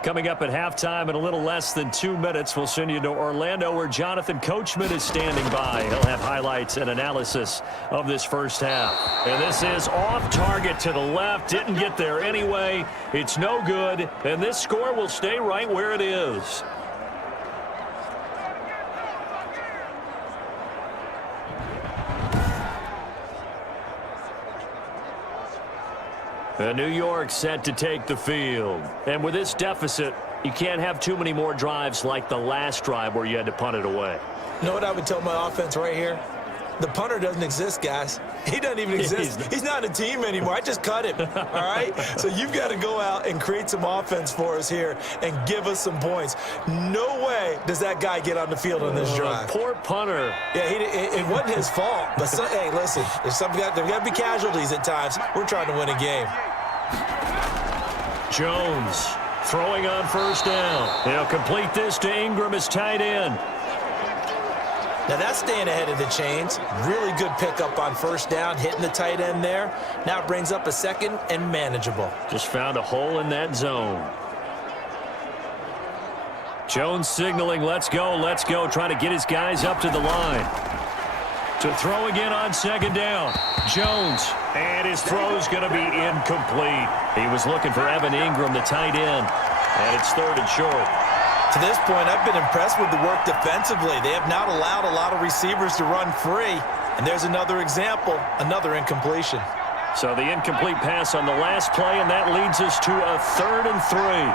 Coming up at halftime in a little less than 2 minutes, we'll send you to Orlando where Jonathan Coachman is standing by. He'll have highlights and analysis of this first half. And this is off target to the left. Didn't get there anyway. It's no good. And this score will stay right where it is. New York set to take the field. And with this deficit, you can't have too many more drives like the last drive where you had to punt it away. You know what I would tell my offense right here? The punter doesn't exist, guys. He doesn't even exist. He's not a team anymore. I just cut him, all right? So you've got to go out and create some offense for us here and give us some points. No way does that guy get on the field on this drive. Poor punter. Yeah, it wasn't his fault. But, hey, listen, there's got to be casualties at times. We're trying to win a game. Jones throwing on 1st down. He'll complete this to Ingram as tight end. Now that's staying ahead of the chains. Really good pickup on 1st down, hitting the tight end there. Now it brings up a 2nd and manageable. Just found a hole in that zone. Jones signaling, let's go, trying to get his guys up to the line. To throw again on 2nd down. Jones, and his throw's going to be incomplete. He was looking for Evan Ingram, the tight end, and it's 3rd and short. To this point, I've been impressed with the work defensively. They have not allowed a lot of receivers to run free. And there's another example, another incompletion. So the incomplete pass on the last play, and that leads us to a 3rd and 3.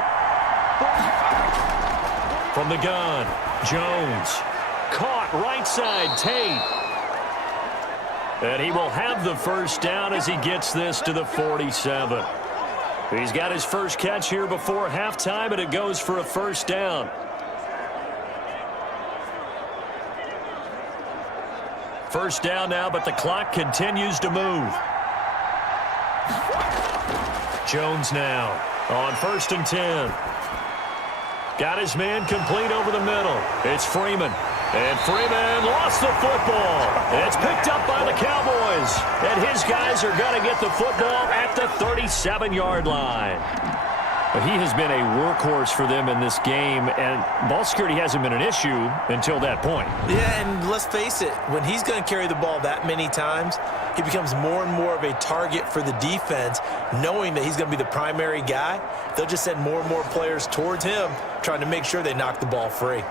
From the gun, Jones. Caught right side, Tate. And he will have the 1st down as he gets this to the 47. He's got his first catch here before halftime, and it goes for a 1st down. First down now, but the clock continues to move. Jones now on 1st and 10. Got his man complete over the middle. It's Freeman. And Freeman lost the football. It's picked up by the Cowboys. And his guys are going to get the football at the 37-yard line. But he has been a workhorse for them in this game, and ball security hasn't been an issue until that point. Yeah, and let's face it, when he's going to carry the ball that many times, he becomes more and more of a target for the defense, knowing that he's going to be the primary guy. They'll just send more and more players towards him, trying to make sure they knock the ball free.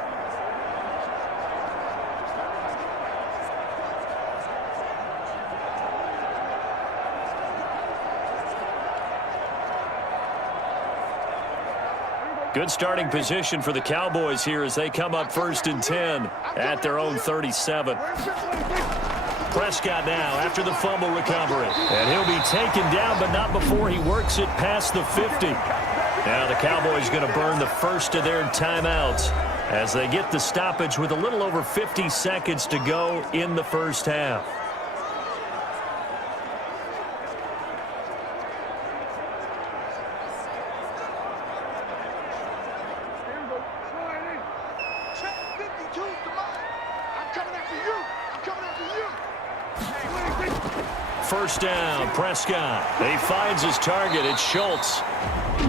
Good starting position for the Cowboys here as they come up 1st and 10 at their own 37. Prescott now after the fumble recovery. And he'll be taken down, but not before he works it past the 50. Now the Cowboys going to burn the first of their timeouts as they get the stoppage with a little over 50 seconds to go in the first half. First down, Prescott. He finds his target. It's Schultz.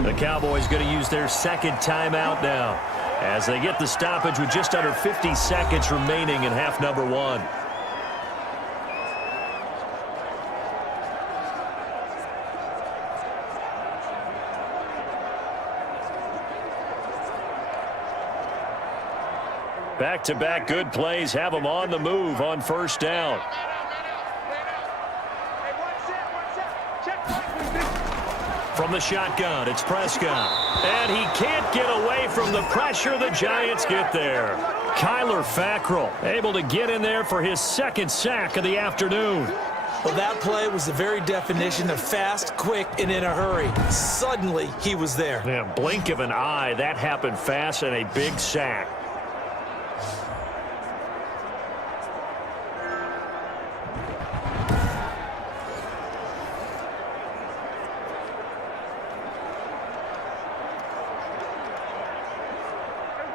The Cowboys going to use their second timeout now as they get the stoppage with just under 50 seconds remaining in half number 1. Back-to-back good plays have them on the move on first down. From the shotgun, it's Prescott. And he can't get away from the pressure. The Giants get there. Kyler Fackrell able to get in there for his second sack of the afternoon. Well, that play was the very definition of fast, quick, and in a hurry. Suddenly, he was there. Yeah, blink of an eye. That happened fast and a big sack.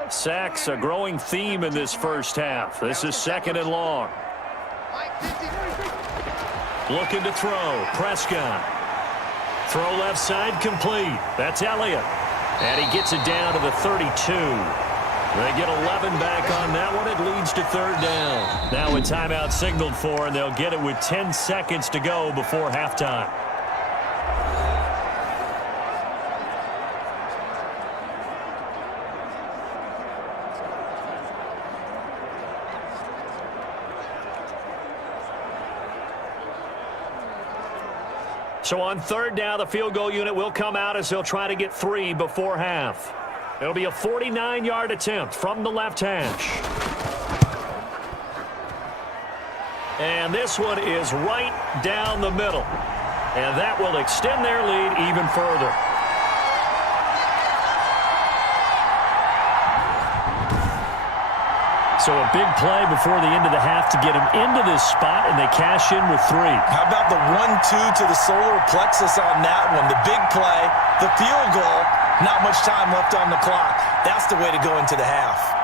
Sacks, a growing theme in this first half. This is 2nd and long. Looking to throw. Prescott. Throw left side complete. That's Elliott. And he gets it down to the 32. They get 11 back on that one. It leads to 3rd down. Now a timeout signaled for, and they'll get it with 10 seconds to go before halftime. So on 3rd down, the field goal unit will come out as they'll try to get 3 before half. It'll be a 49-yard attempt from the left hash. And this one is right down the middle. And that will extend their lead even further. So a big play before the end of the half to get him into this spot, and they cash in with 3. How about the 1-2 to the solar plexus on that one? The big play, the field goal, not much time left on the clock. That's the way to go into the half.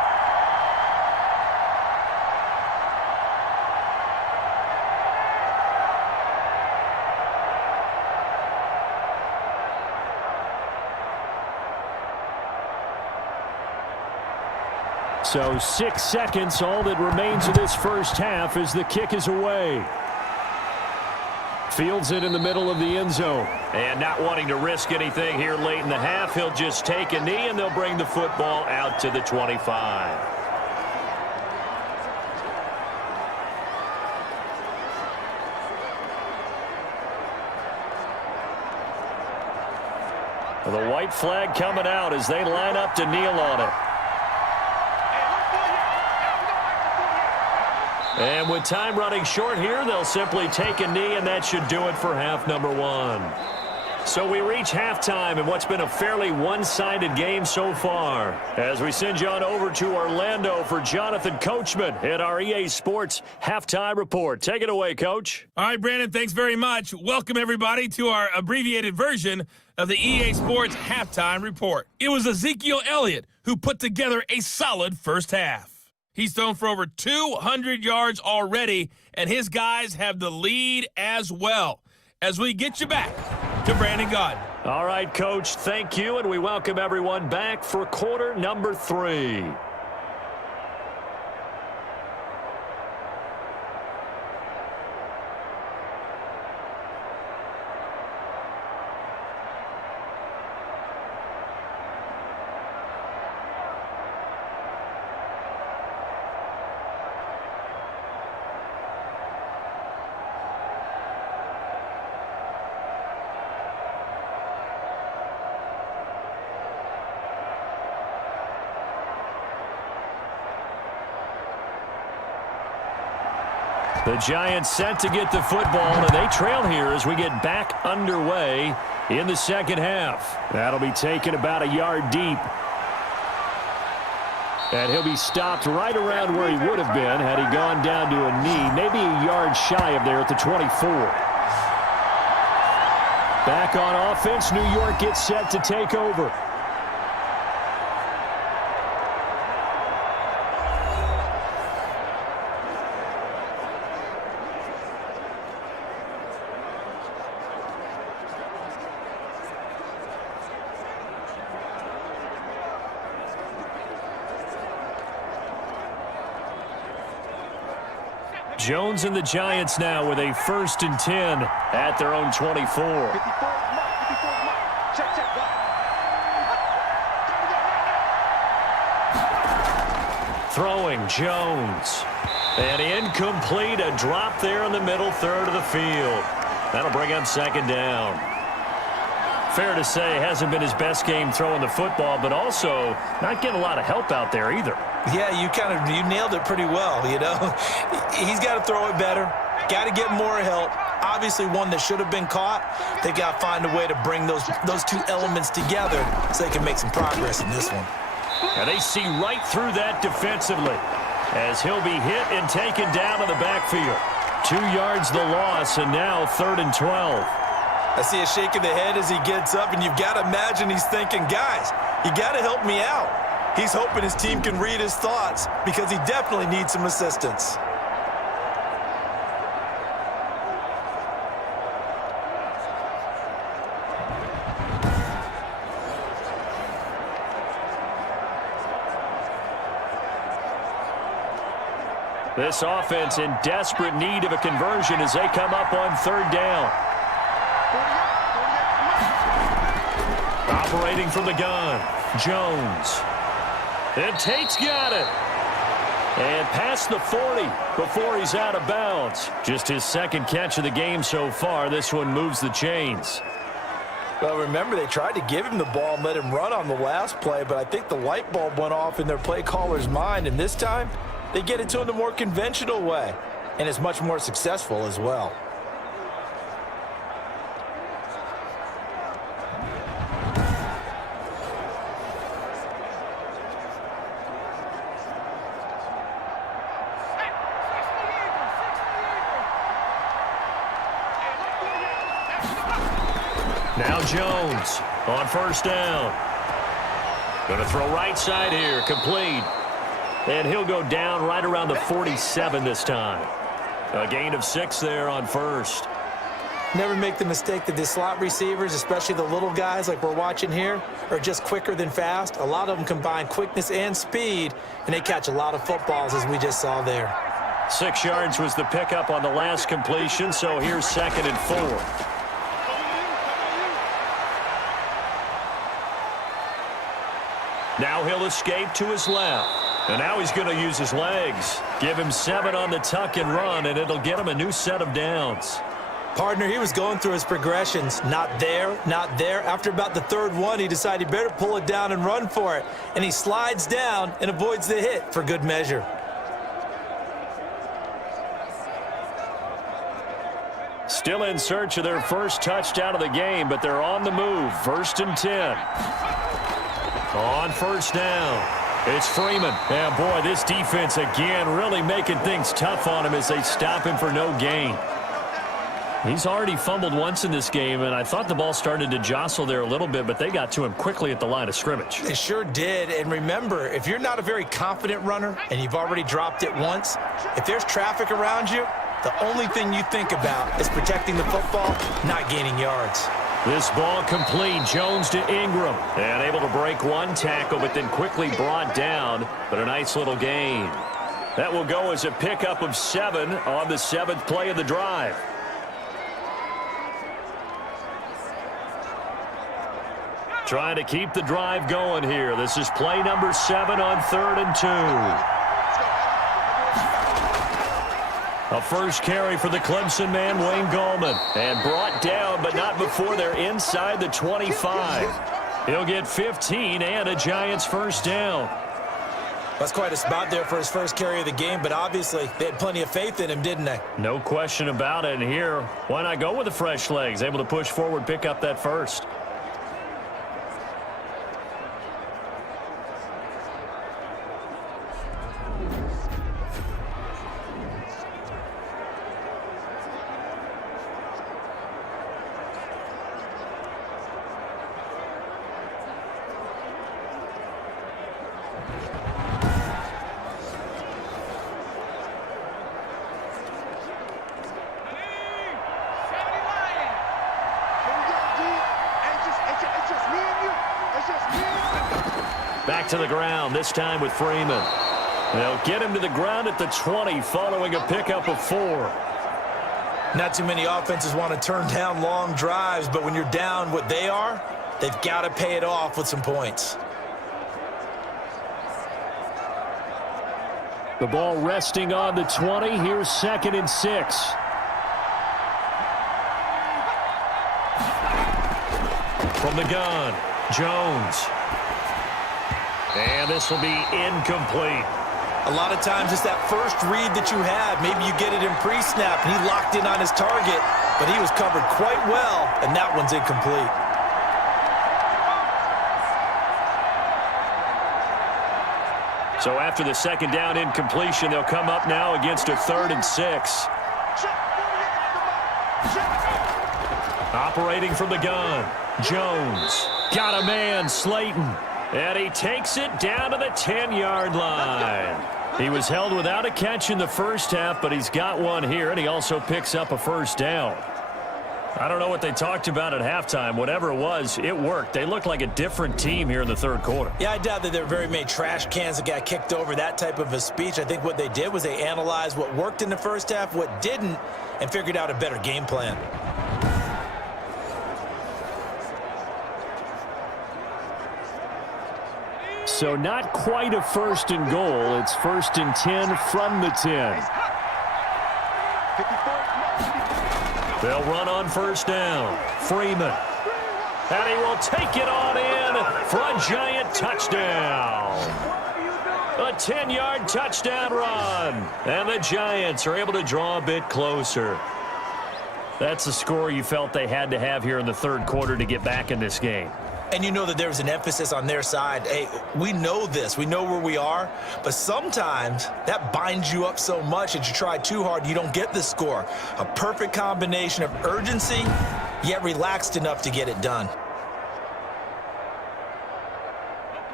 So 6 seconds, all that remains of this first half as the kick is away. Fields it in the middle of the end zone. And not wanting to risk anything here late in the half, he'll just take a knee and they'll bring the football out to the 25. The white flag coming out as they line up to kneel on it. And with time running short here, they'll simply take a knee, and that should do it for half number 1. So we reach halftime in what's been a fairly one-sided game so far. As we send you on over to Orlando for Jonathan Coachman at our EA Sports Halftime Report. Take it away, Coach. All right, Brandon, thanks very much. Welcome, everybody, to our abbreviated version of the EA Sports Halftime Report. It was Ezekiel Elliott who put together a solid first half. He's thrown for over 200 yards already, and his guys have the lead as well. As we get you back to Brandon Gaudin. All right, Coach, thank you, and we welcome everyone back for quarter number 3. The Giants set to get the football, and they trail here as we get back underway in the second half. That'll be taken about a yard deep. And he'll be stopped right around where he would have been had he gone down to a knee, maybe a yard shy of there at the 24. Back on offense, New York gets set to take over. Jones and the Giants now with a 1st and 10 at their own 24. Throwing Jones. And incomplete, a drop there in the middle third of the field. That'll bring up 2nd down. Fair to say, hasn't been his best game throwing the football, but also not getting a lot of help out there either. Yeah, you nailed it pretty well, you know. He's got to throw it better, got to get more help. Obviously one that should have been caught. They got to find a way to bring those two elements together so they can make some progress in this one. And they see right through that defensively as he'll be hit and taken down in the backfield. 2 yards the loss, and now 3rd and 12. I see a shake of the head as he gets up, and you've got to imagine he's thinking, guys, you got to help me out. He's hoping his team can read his thoughts because he definitely needs some assistance. This offense in desperate need of a conversion as they come up on 3rd down. Operating from the gun, Jones. And Tate's got it. And past the 40 before he's out of bounds. Just his 2nd catch of the game so far. This one moves the chains. Well, remember, they tried to give him the ball and let him run on the last play, but I think the light bulb went off in their play caller's mind, and this time they get it to him the more conventional way, and it's much more successful as well. Now Jones on 1st down. Going to throw right side here, complete. And he'll go down right around the 47 this time. A gain of 6 there on 1st. Never make the mistake that the slot receivers, especially the little guys like we're watching here, are just quicker than fast. A lot of them combine quickness and speed, and they catch a lot of footballs, as we just saw there. 6 yards was the pickup on the last completion, so here's 2nd and 4. Now he'll escape to his left. And now he's going to use his legs. Give him 7 on the tuck and run, and it'll get him a new set of downs. Partner, he was going through his progressions. Not there, not there. After about the 3rd one, he decided he better pull it down and run for it. And he slides down and avoids the hit for good measure. Still in search of their first touchdown of the game, but they're on the move. 1st and 10. On 1st down. It's Freeman. And, boy, this defense again really making things tough on him as they stop him for no gain. He's already fumbled once in this game, and I thought the ball started to jostle there a little bit, but they got to him quickly at the line of scrimmage. They sure did. And remember, if you're not a very confident runner and you've already dropped it once, if there's traffic around you, the only thing you think about is protecting the football, not gaining yards. This ball complete. Jones to Ingram. And able to break 1 tackle, but then quickly brought down. But a nice little gain. That will go as a pickup of 7 on the 7th play of the drive. Trying to keep the drive going here. This is play number 7 on 3rd and 2. A first carry for the Clemson man, Wayne Gallman. And brought down, but not before they're inside the 25. He'll get 15 and a Giants 1st down. That's quite a spot there for his first carry of the game, but obviously they had plenty of faith in him, didn't they? No question about it. And here, why not go with the fresh legs? Able to push forward, pick up that first. Back to the ground, this time with Freeman. They'll get him to the ground at the 20 following a pickup of 4. Not too many offenses want to turn down long drives, but when you're down what they are, they've got to pay it off with some points. The ball resting on the 20. Here's 2nd and 6. From the gun, Jones. And this will be incomplete. A lot of times it's that first read that you have. Maybe you get it in pre-snap, and he locked in on his target, but he was covered quite well, and that one's incomplete. So after the 2nd down incompletion, they'll come up now against a 3rd and 6. Operating from the gun, Jones. Got a man, Slayton. And he takes it down to the 10-yard line. He was held without a catch in the first half, but he's got one here, and he also picks up a first down. I don't know what they talked about at halftime. Whatever it was, it worked. They looked like a different team here in the 3rd quarter. Yeah, I doubt that there were very many trash cans that got kicked over, that type of a speech. I think what they did was they analyzed what worked in the first half, what didn't, and figured out a better game plan. So not quite a 1st and goal. It's 1st and 10 from the 10. They'll run on 1st down. Freeman. And he will take it on in for a giant touchdown. A 10-yard touchdown run. And the Giants are able to draw a bit closer. That's the score you felt they had to have here in the 3rd quarter to get back in this game. And you know that there was an emphasis on their side. Hey, we know this. We know where we are. But sometimes that binds you up so much that you try too hard, you don't get the score. A perfect combination of urgency, yet relaxed enough to get it done.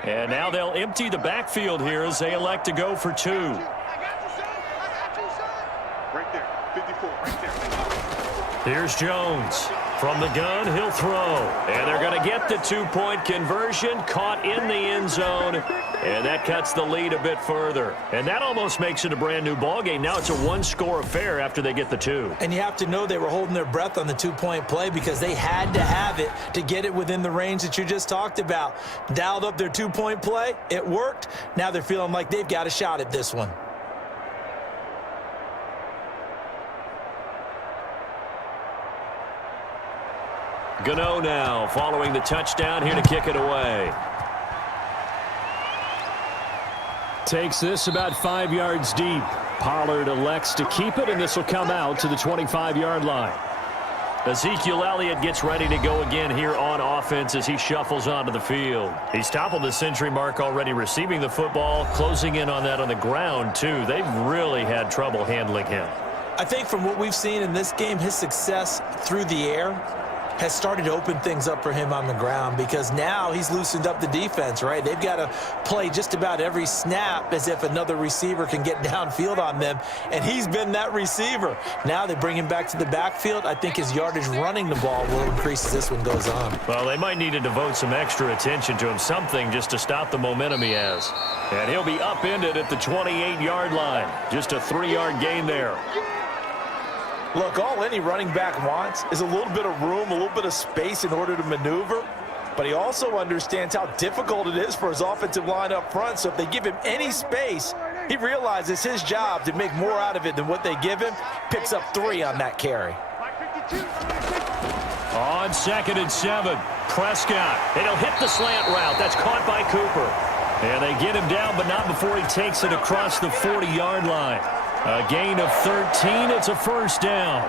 And now they'll empty the backfield here as they elect to go for 2. Right there, 54, right there. Here's Jones. From the gun, he'll throw. And they're going to get the 2-point conversion, caught in the end zone. And that cuts the lead a bit further. And that almost makes it a brand-new ballgame. Now it's a 1-score affair after they get the 2. And you have to know they were holding their breath on the 2-point play because they had to have it to get it within the range that you just talked about. Dialed up their 2-point play. It worked. Now they're feeling like they've got a shot at this one. Gano now following the touchdown here to kick it away. Takes this about 5 yards deep. Pollard elects to keep it, and this will come out to the 25-yard line. Ezekiel Elliott gets ready to go again here on offense as he shuffles onto the field. He's toppled the century mark already receiving the football, closing in on that on the ground, too. They've really had trouble handling him. I think from what we've seen in this game, his success through the air has started to open things up for him on the ground because now he's loosened up the defense, right? They've got to play just about every snap as if another receiver can get downfield on them, and he's been that receiver. Now they bring him back to the backfield. I think his yardage running the ball will increase as this one goes on. Well, they might need to devote some extra attention to him, something just to stop the momentum he has. And he'll be upended at the 28-yard line. Just a 3-yard gain there. Look, all any running back wants is a little bit of room, a little bit of space in order to maneuver. But he also understands how difficult it is for his offensive line up front. So if they give him any space, he realizes his job to make more out of it than what they give him. Picks up 3 on that carry. On 2nd and 7, Prescott. And he'll hit the slant route. That's caught by Cooper. And they get him down, but not before he takes it across the 40-yard line. A gain of 13. It's a first down.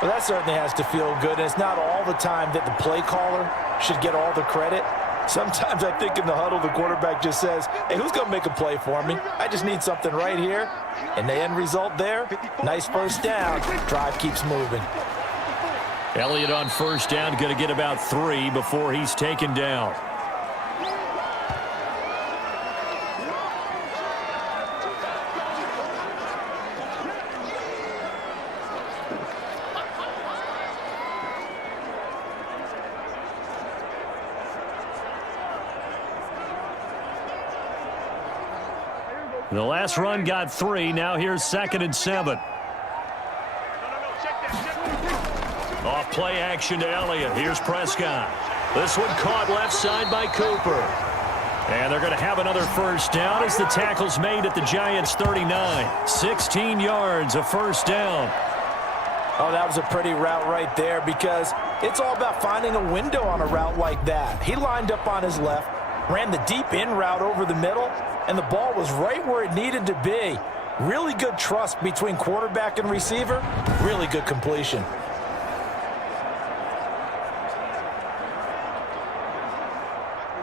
Well, that certainly has to feel good. And it's not all the time that the play caller should get all the credit. Sometimes I think in the huddle, the quarterback just says, hey, who's going to make a play for me? I just need something right here. And the end result there, nice first down. Drive keeps moving. Elliott on first down, going to get about 3 before he's taken down. The last run got 3. Now here's 2nd and 7. Off play action to Elliott. Here's Prescott. This one caught left side by Cooper. And they're going to have another first down as the tackle's made at the Giants' 39. 16 yards, a first down. Oh, that was a pretty route right there because it's all about finding a window on a route like that. He lined up on his left, ran the deep in route over the middle, and the ball was right where it needed to be. Really good trust between quarterback and receiver. Really good completion.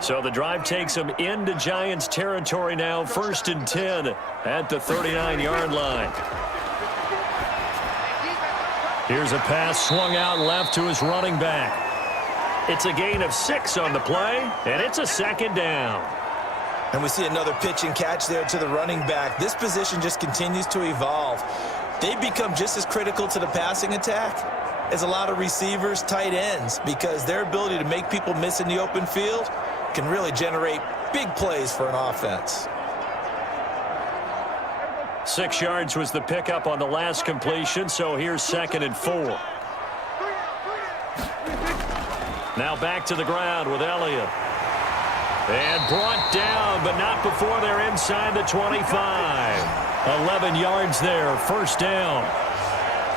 So the drive takes them into Giants territory now. 1st and 10 at the 39-yard line. Here's a pass swung out left to his running back. It's a gain of 6 on the play, and it's a 2nd down. And we see another pitch and catch there to the running back. This position just continues to evolve. They become just as critical to the passing attack as a lot of receivers, tight ends, because their ability to make people miss in the open field can really generate big plays for an offense. 6 yards was the pickup on the last completion, so here's 2nd and 4. Now back to the ground with Elliott. And brought down, but not before they're inside the 25. 11 yards there, first down.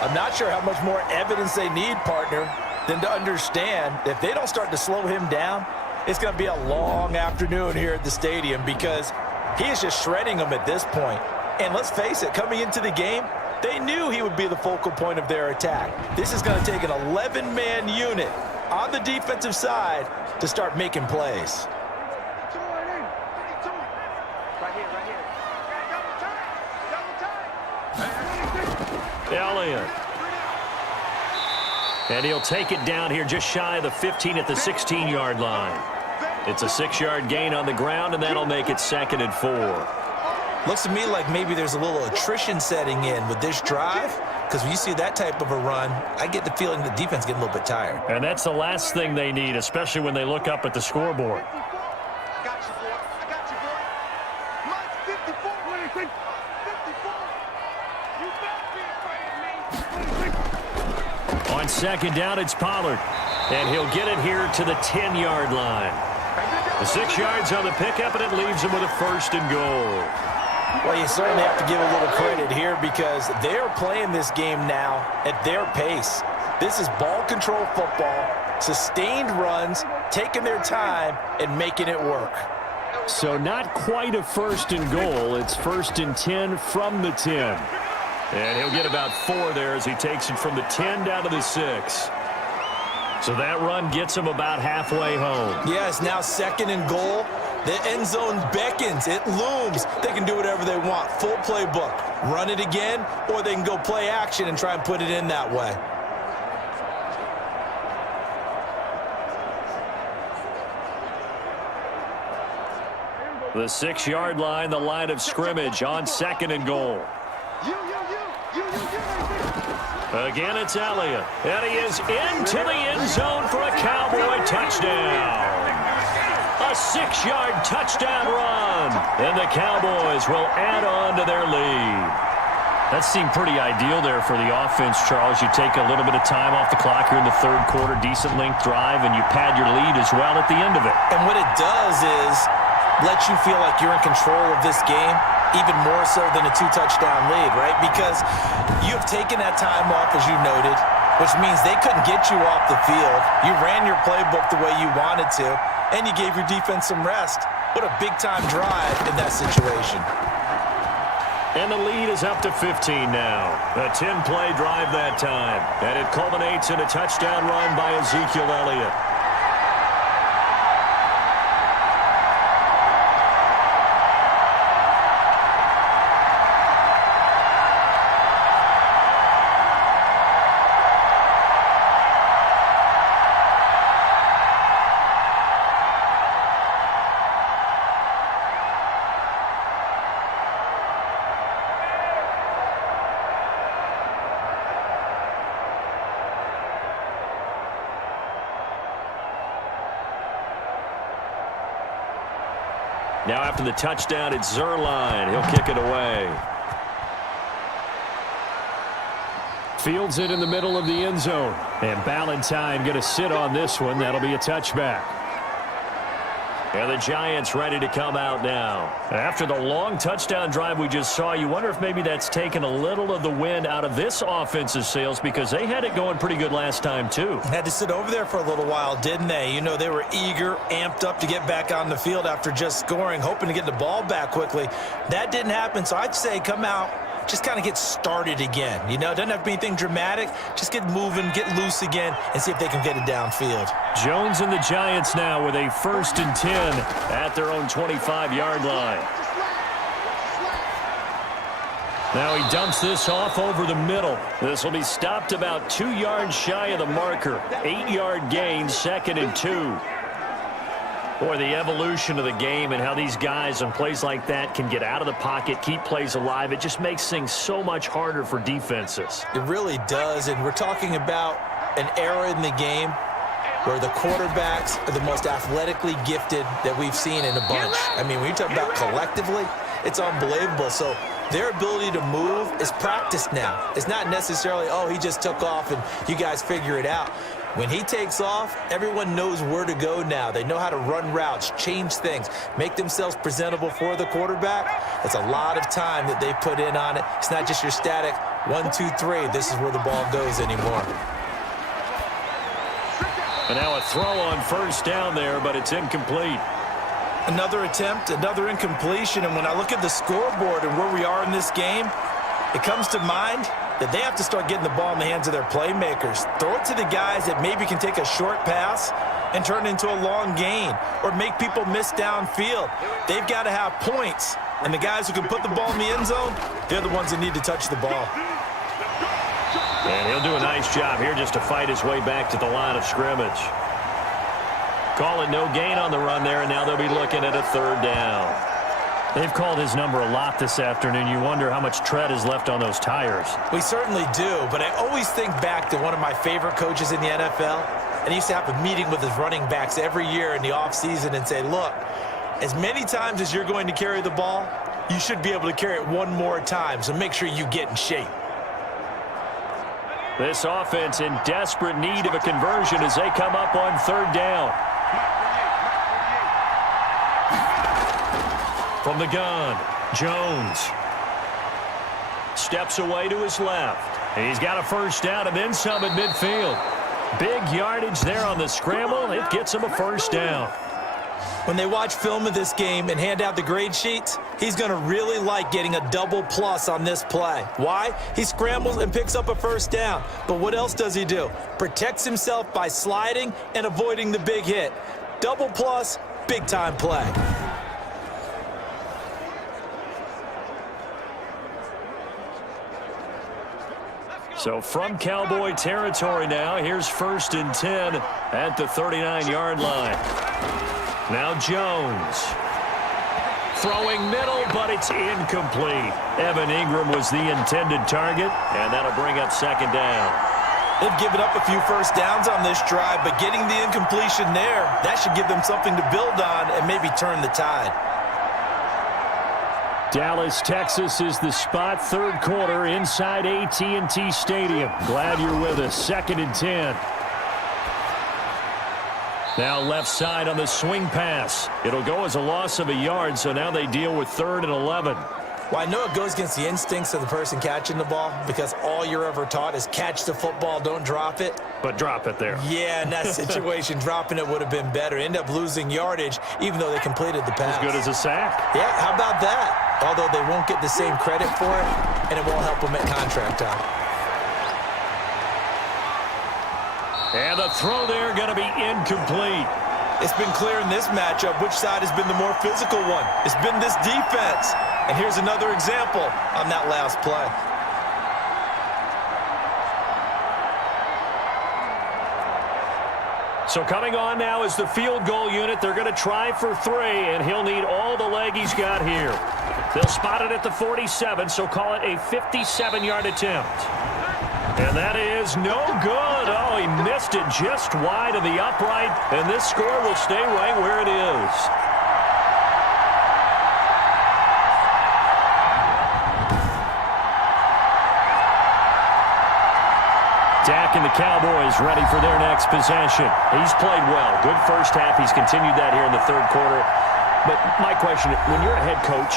I'm not sure how much more evidence they need, partner, than to understand that if they don't start to slow him down, it's going to be a long afternoon here at the stadium because he is just shredding them at this point. And let's face it, coming into the game, they knew he would be the focal point of their attack. This is going to take an 11-man unit on the defensive side to start making plays. Elliott. And he'll take it down here just shy of the 15 at the 16-yard line. It's a 6-yard gain on the ground, and that'll make it 2nd and 4. Looks to me like maybe there's a little attrition setting in with this drive, because when you see that type of a run, I get the feeling the defense getting a little bit tired. And that's the last thing they need, especially when they look up at the scoreboard. On 2nd down, it's Pollard. And he'll get it here to the 10-yard line. The 6 yards on the pickup, and it leaves him with a 1st and goal. Well, you certainly have to give a little credit here because they're playing this game now at their pace. This is ball control football, sustained runs, taking their time, and making it work. So not quite a 1st and goal. It's 1st and 10 from the 10. And he'll get about 4 there as he takes it from the 10 down to the 6. So that run gets him about halfway home. Yeah, it's now 2nd and goal. The end zone beckons. It looms. They can do whatever they want. Full playbook. Run it again, or they can go play action and try and put it in that way. The 6-yard line, the line of scrimmage on 2nd and goal. Again, it's Elliott. And he is into the end zone for a Cowboy touchdown. A 6-yard touchdown run. And the Cowboys will add on to their lead. That seemed pretty ideal there for the offense, Charles. You take a little bit of time off the clock here in the 3rd quarter, decent length drive, and you pad your lead as well at the end of it. And what it does is let you feel like you're in control of this game, even more so than a 2-touchdown lead, right? Because you have taken that time off, as you noted, which means they couldn't get you off the field. You ran your playbook the way you wanted to, and you gave your defense some rest. What a big-time drive in that situation. And the lead is up to 15 now. A 10-play drive that time. And it culminates in a touchdown run by Ezekiel Elliott. Now after the touchdown, it's Zerline. He'll kick it away. Fields it in the middle of the end zone. And Ballantyne going to sit on this one. That'll be a touchback. And the Giants ready to come out now. After the long touchdown drive we just saw, you wonder if maybe that's taken a little of the wind out of this offensive sails because they had it going pretty good last time too. Had to sit over there for a little while, didn't they? You know, they were eager, amped up to get back on the field after just scoring, hoping to get the ball back quickly. That didn't happen, so I'd say come out, just kind of get started again. You know, it doesn't have to be anything dramatic. Just get moving, get loose again, and see if they can get it downfield. Jones and the Giants now with a 1st and 10 at their own 25-yard line. Now he dumps this off over the middle. This will be stopped about 2 yards shy of the marker. 8-yard gain, 2nd and 2. Boy, the evolution of the game and how these guys in plays like that can get out of the pocket, keep plays alive, it just makes things so much harder for defenses. It really does, and we're talking about an era in the game where the quarterbacks are the most athletically gifted that we've seen in a bunch. I mean, when you talk about collectively, it's unbelievable. So their ability to move is practiced now. It's not necessarily, oh, he just took off and you guys figure it out. When he takes off, everyone knows where to go now. They know how to run routes, change things, make themselves presentable for the quarterback. It's a lot of time that they put in on it. It's not just your static 1, 2, 3. This is where the ball goes anymore. And now a throw on 1st down there, but it's incomplete. Another attempt, another incompletion. And when I look at the scoreboard and where we are in this game, it comes to mind that they have to start getting the ball in the hands of their playmakers. Throw it to the guys that maybe can take a short pass and turn it into a long gain or make people miss downfield. They've got to have points. And the guys who can put the ball in the end zone, they're the ones that need to touch the ball. And he'll do a nice job here just to fight his way back to the line of scrimmage. Call it no gain on the run there, and now they'll be looking at a 3rd down. They've called his number a lot this afternoon. You wonder how much tread is left on those tires. We certainly do, but I always think back to one of my favorite coaches in the NFL, and he used to have a meeting with his running backs every year in the offseason and say, look, as many times as you're going to carry the ball, you should be able to carry it one more time, so make sure you get in shape. This offense in desperate need of a conversion as they come up on 3rd down. From the gun, Jones steps away to his left. He's got a 1st down and then some at midfield. Big yardage there on the scramble. It gets him a 1st down. When they watch film of this game and hand out the grade sheets, he's going to really like getting a double plus on this play. Why? He scrambles and picks up a 1st down. But what else does he do? Protects himself by sliding and avoiding the big hit. Double plus, big-time play. So from Cowboy territory now, here's 1st and 10 at the 39-yard line. Now Jones. Throwing middle, but it's incomplete. Evan Ingram was the intended target, and that'll bring up 2nd down. They've given up a few 1st downs on this drive, but getting the incompletion there, that should give them something to build on and maybe turn the tide. Dallas, Texas is the spot. 3rd quarter inside AT&T Stadium. Glad you're with us. 2nd and 10. Now left side on the swing pass. It'll go as a loss of a yard, so now they deal with 3rd and 11. Well, I know it goes against the instincts of the person catching the ball because all you're ever taught is catch the football, don't drop it. But drop it there. Yeah, in that situation, dropping it would have been better. End up losing yardage, even though they completed the pass. As good as a sack. Yeah, how about that? Although they won't get the same credit for it, and it won't help them at contract time. And the throw there going to be incomplete. It's been clear in this matchup which side has been the more physical one. It's been this defense. And here's another example on that last play. So coming on now is the field goal unit. They're going to try for 3, and he'll need all the leg he's got here. They'll spot it at the 47, so call it a 57-yard attempt. And that is no good. Oh, he missed it just wide of the upright, and this score will stay right where it is. Dak and the Cowboys ready for their next possession. He's played well. Good first half. He's continued that here in the third quarter. But my question, when you're a head coach,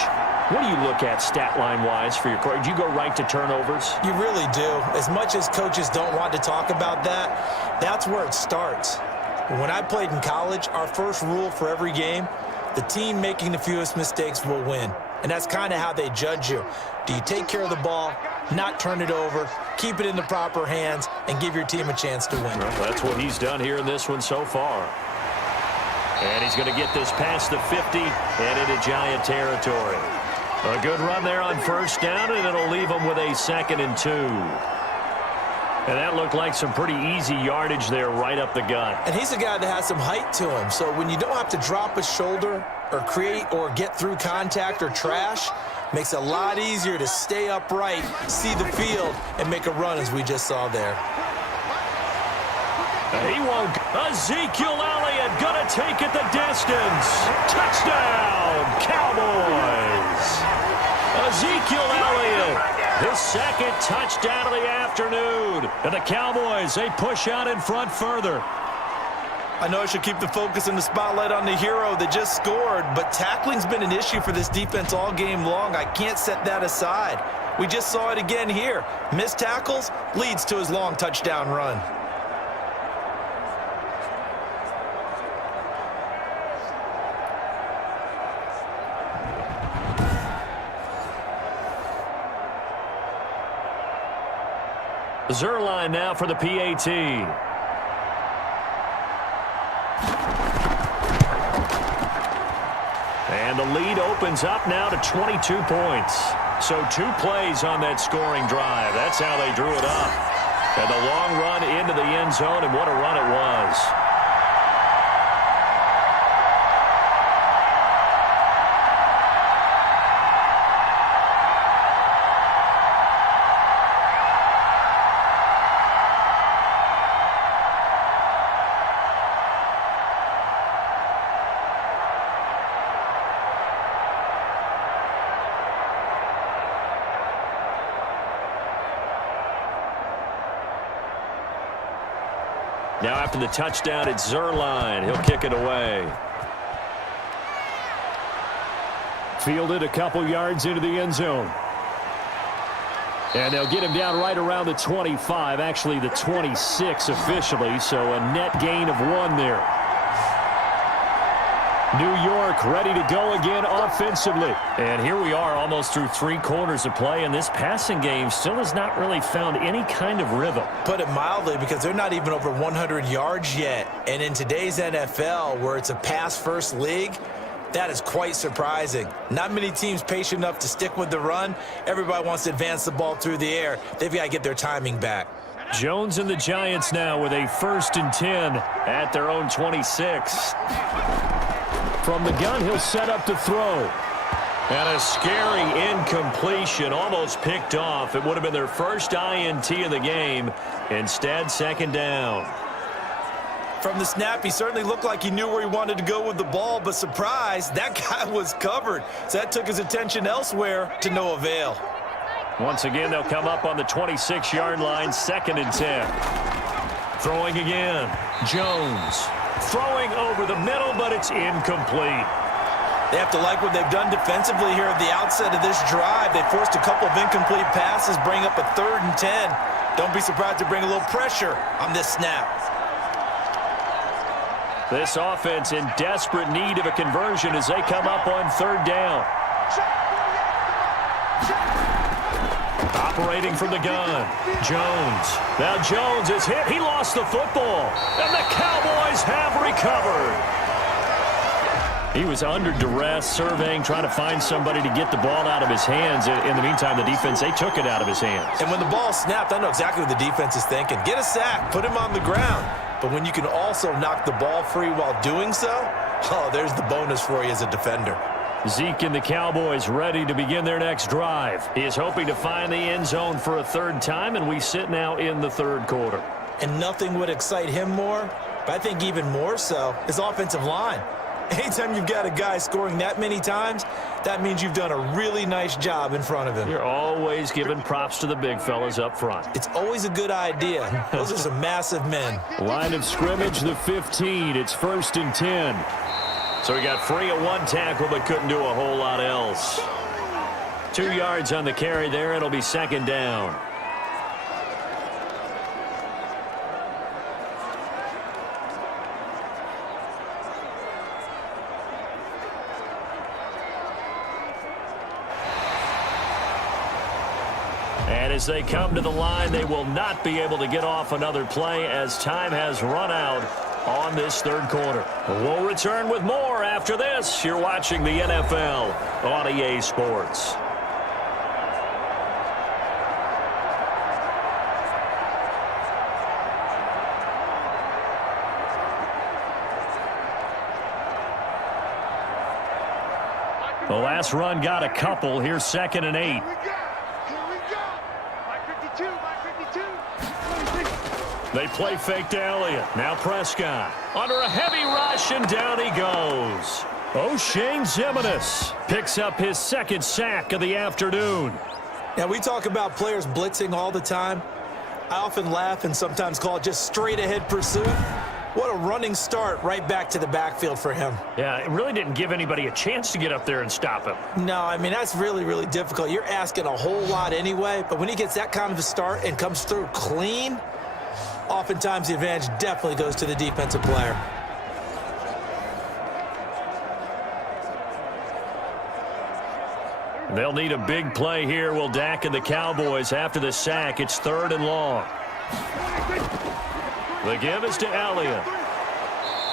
what do you look at stat line-wise for your quarter? Do you go right to turnovers? You really do. As much as coaches don't want to talk about that, that's where it starts. When I played in college, our first rule for every game, the team making the fewest mistakes will win. And that's kind of how they judge you. Do you take care of the ball, not turn it over, keep it in the proper hands, and give your team a chance to win? Well, that's what he's done here in this one so far. And he's going to get this past the 50 and into Giant territory. A good run there on first down, and it'll leave him with a 2nd and 2. And that looked like some pretty easy yardage there right up the gut. And he's a guy that has some height to him. So when you don't have to drop a shoulder or create or get through contact or trash, makes it a lot easier to stay upright, see the field, and make a run as we just saw there. He won't. Ezekiel Elliott going to take it the distance. Touchdown, Cowboys. Ezekiel Elliott, his 2nd touchdown of the afternoon. And the Cowboys, they push out in front further. I know I should keep the focus and the spotlight on the hero that just scored, but tackling's been an issue for this defense all game long. I can't set that aside. We just saw it again here. Missed tackles leads to his long touchdown run. Zerline now for the PAT. And the lead opens up now to 22 points. So 2 plays on that scoring drive. That's how they drew it up. And the long run into the end zone, and what a run it was. Now after the touchdown, it's Zerline. He'll kick it away. Fielded a couple yards into the end zone. And they'll get him down right around the 25, actually the 26 officially, so a net gain of 1 there. New York ready to go again offensively. And here we are almost through 3 quarters of play, and this passing game still has not really found any kind of rhythm. Put it mildly, because they're not even over 100 yards yet. And in today's NFL, where it's a pass-first league, that is quite surprising. Not many teams patient enough to stick with the run. Everybody wants to advance the ball through the air. They've got to get their timing back. Jones and the Giants now with a 1st and 10 at their own 26. From the gun, he'll set up to throw. And a scary incompletion, almost picked off. It would have been their first INT of the game. Instead, 2nd down. From the snap, he certainly looked like he knew where he wanted to go with the ball, but surprise, that guy was covered. So that took his attention elsewhere to no avail. Once again, they'll come up on the 26-yard line, 2nd and 10. Throwing again. Jones. Throwing over the middle, but it's incomplete. They have to like what they've done defensively here at the outset of this drive. They forced a couple of incomplete passes, bring up a 3rd and 10. Don't be surprised to bring a little pressure on this snap. This offense in desperate need of a conversion as they come up on 3rd down. Operating from the gun, Jones. Now Jones is hit. He lost the football, and the Cowboys have recovered. He was under duress, surveying, trying to find somebody to get the ball out of his hands. In the meantime, the defense, they took it out of his hands. And when the ball snapped, I know exactly what the defense is thinking. Get a sack, put him on the ground. But when you can also knock the ball free while doing so, oh, there's the bonus for you as a defender. Zeke and the Cowboys ready to begin their next drive. He is hoping to find the end zone for a 3rd time, and we sit now in the 3rd quarter. And nothing would excite him more, but I think even more so, his offensive line. Anytime you've got a guy scoring that many times, that means you've done a really nice job in front of him. You're always giving props to the big fellas up front. It's always a good idea. Those are some massive men. Line of scrimmage, the 15. It's 1st and 10. So he got free of 1 tackle, but couldn't do a whole lot else. 2 yards on the carry there. It'll be 2nd down. And as they come to the line, they will not be able to get off another play as time has run out on this 3rd quarter. We'll return with more after this. You're watching the NFL on EA Sports. The last run got a couple. Here's 2nd and 8. They play fake to Elliott. Now Prescott under a heavy rush, and down he goes. O'Shane Ximines picks up his 2nd sack of the afternoon. Now, we talk about players blitzing all the time. I often laugh and sometimes call it just straight-ahead pursuit. What a running start right back to the backfield for him. Yeah, it really didn't give anybody a chance to get up there and stop him. No, I mean, that's really, really difficult. You're asking a whole lot anyway, but when he gets that kind of a start and comes through clean, oftentimes the advantage definitely goes to the defensive player. They'll need a big play here. Will Dak and the Cowboys after the sack. It's 3rd and long. The give is to Elliott.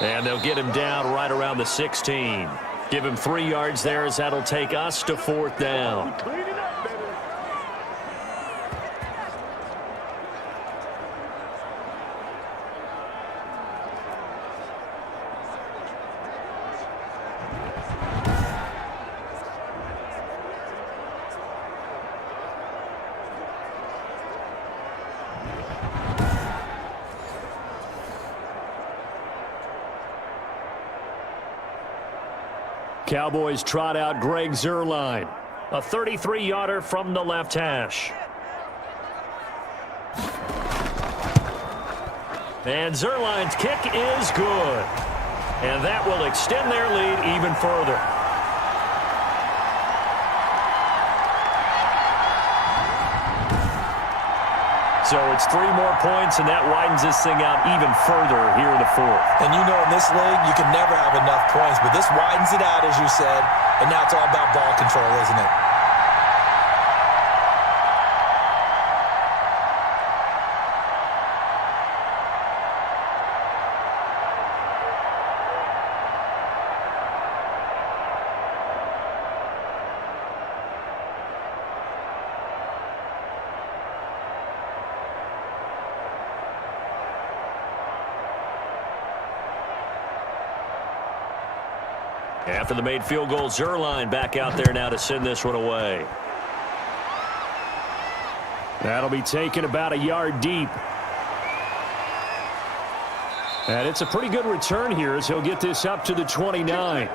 And they'll get him down right around the 16. Give him 3 yards there as that'll take us to 4th down. Cowboys trot out Greg Zuerlein. A 33-yarder from the left hash. And Zuerlein's kick is good. And that will extend their lead even further. So it's 3 more points, and that widens this thing out even further here in the 4th. And you know in this league, you can never have enough points, but this widens it out, as you said, and now it's all about ball control, isn't it? After the made field goal, Zuerlein back out there now to send this one away. That'll be taken about a yard deep. And it's a pretty good return here as he'll get this up to the 29.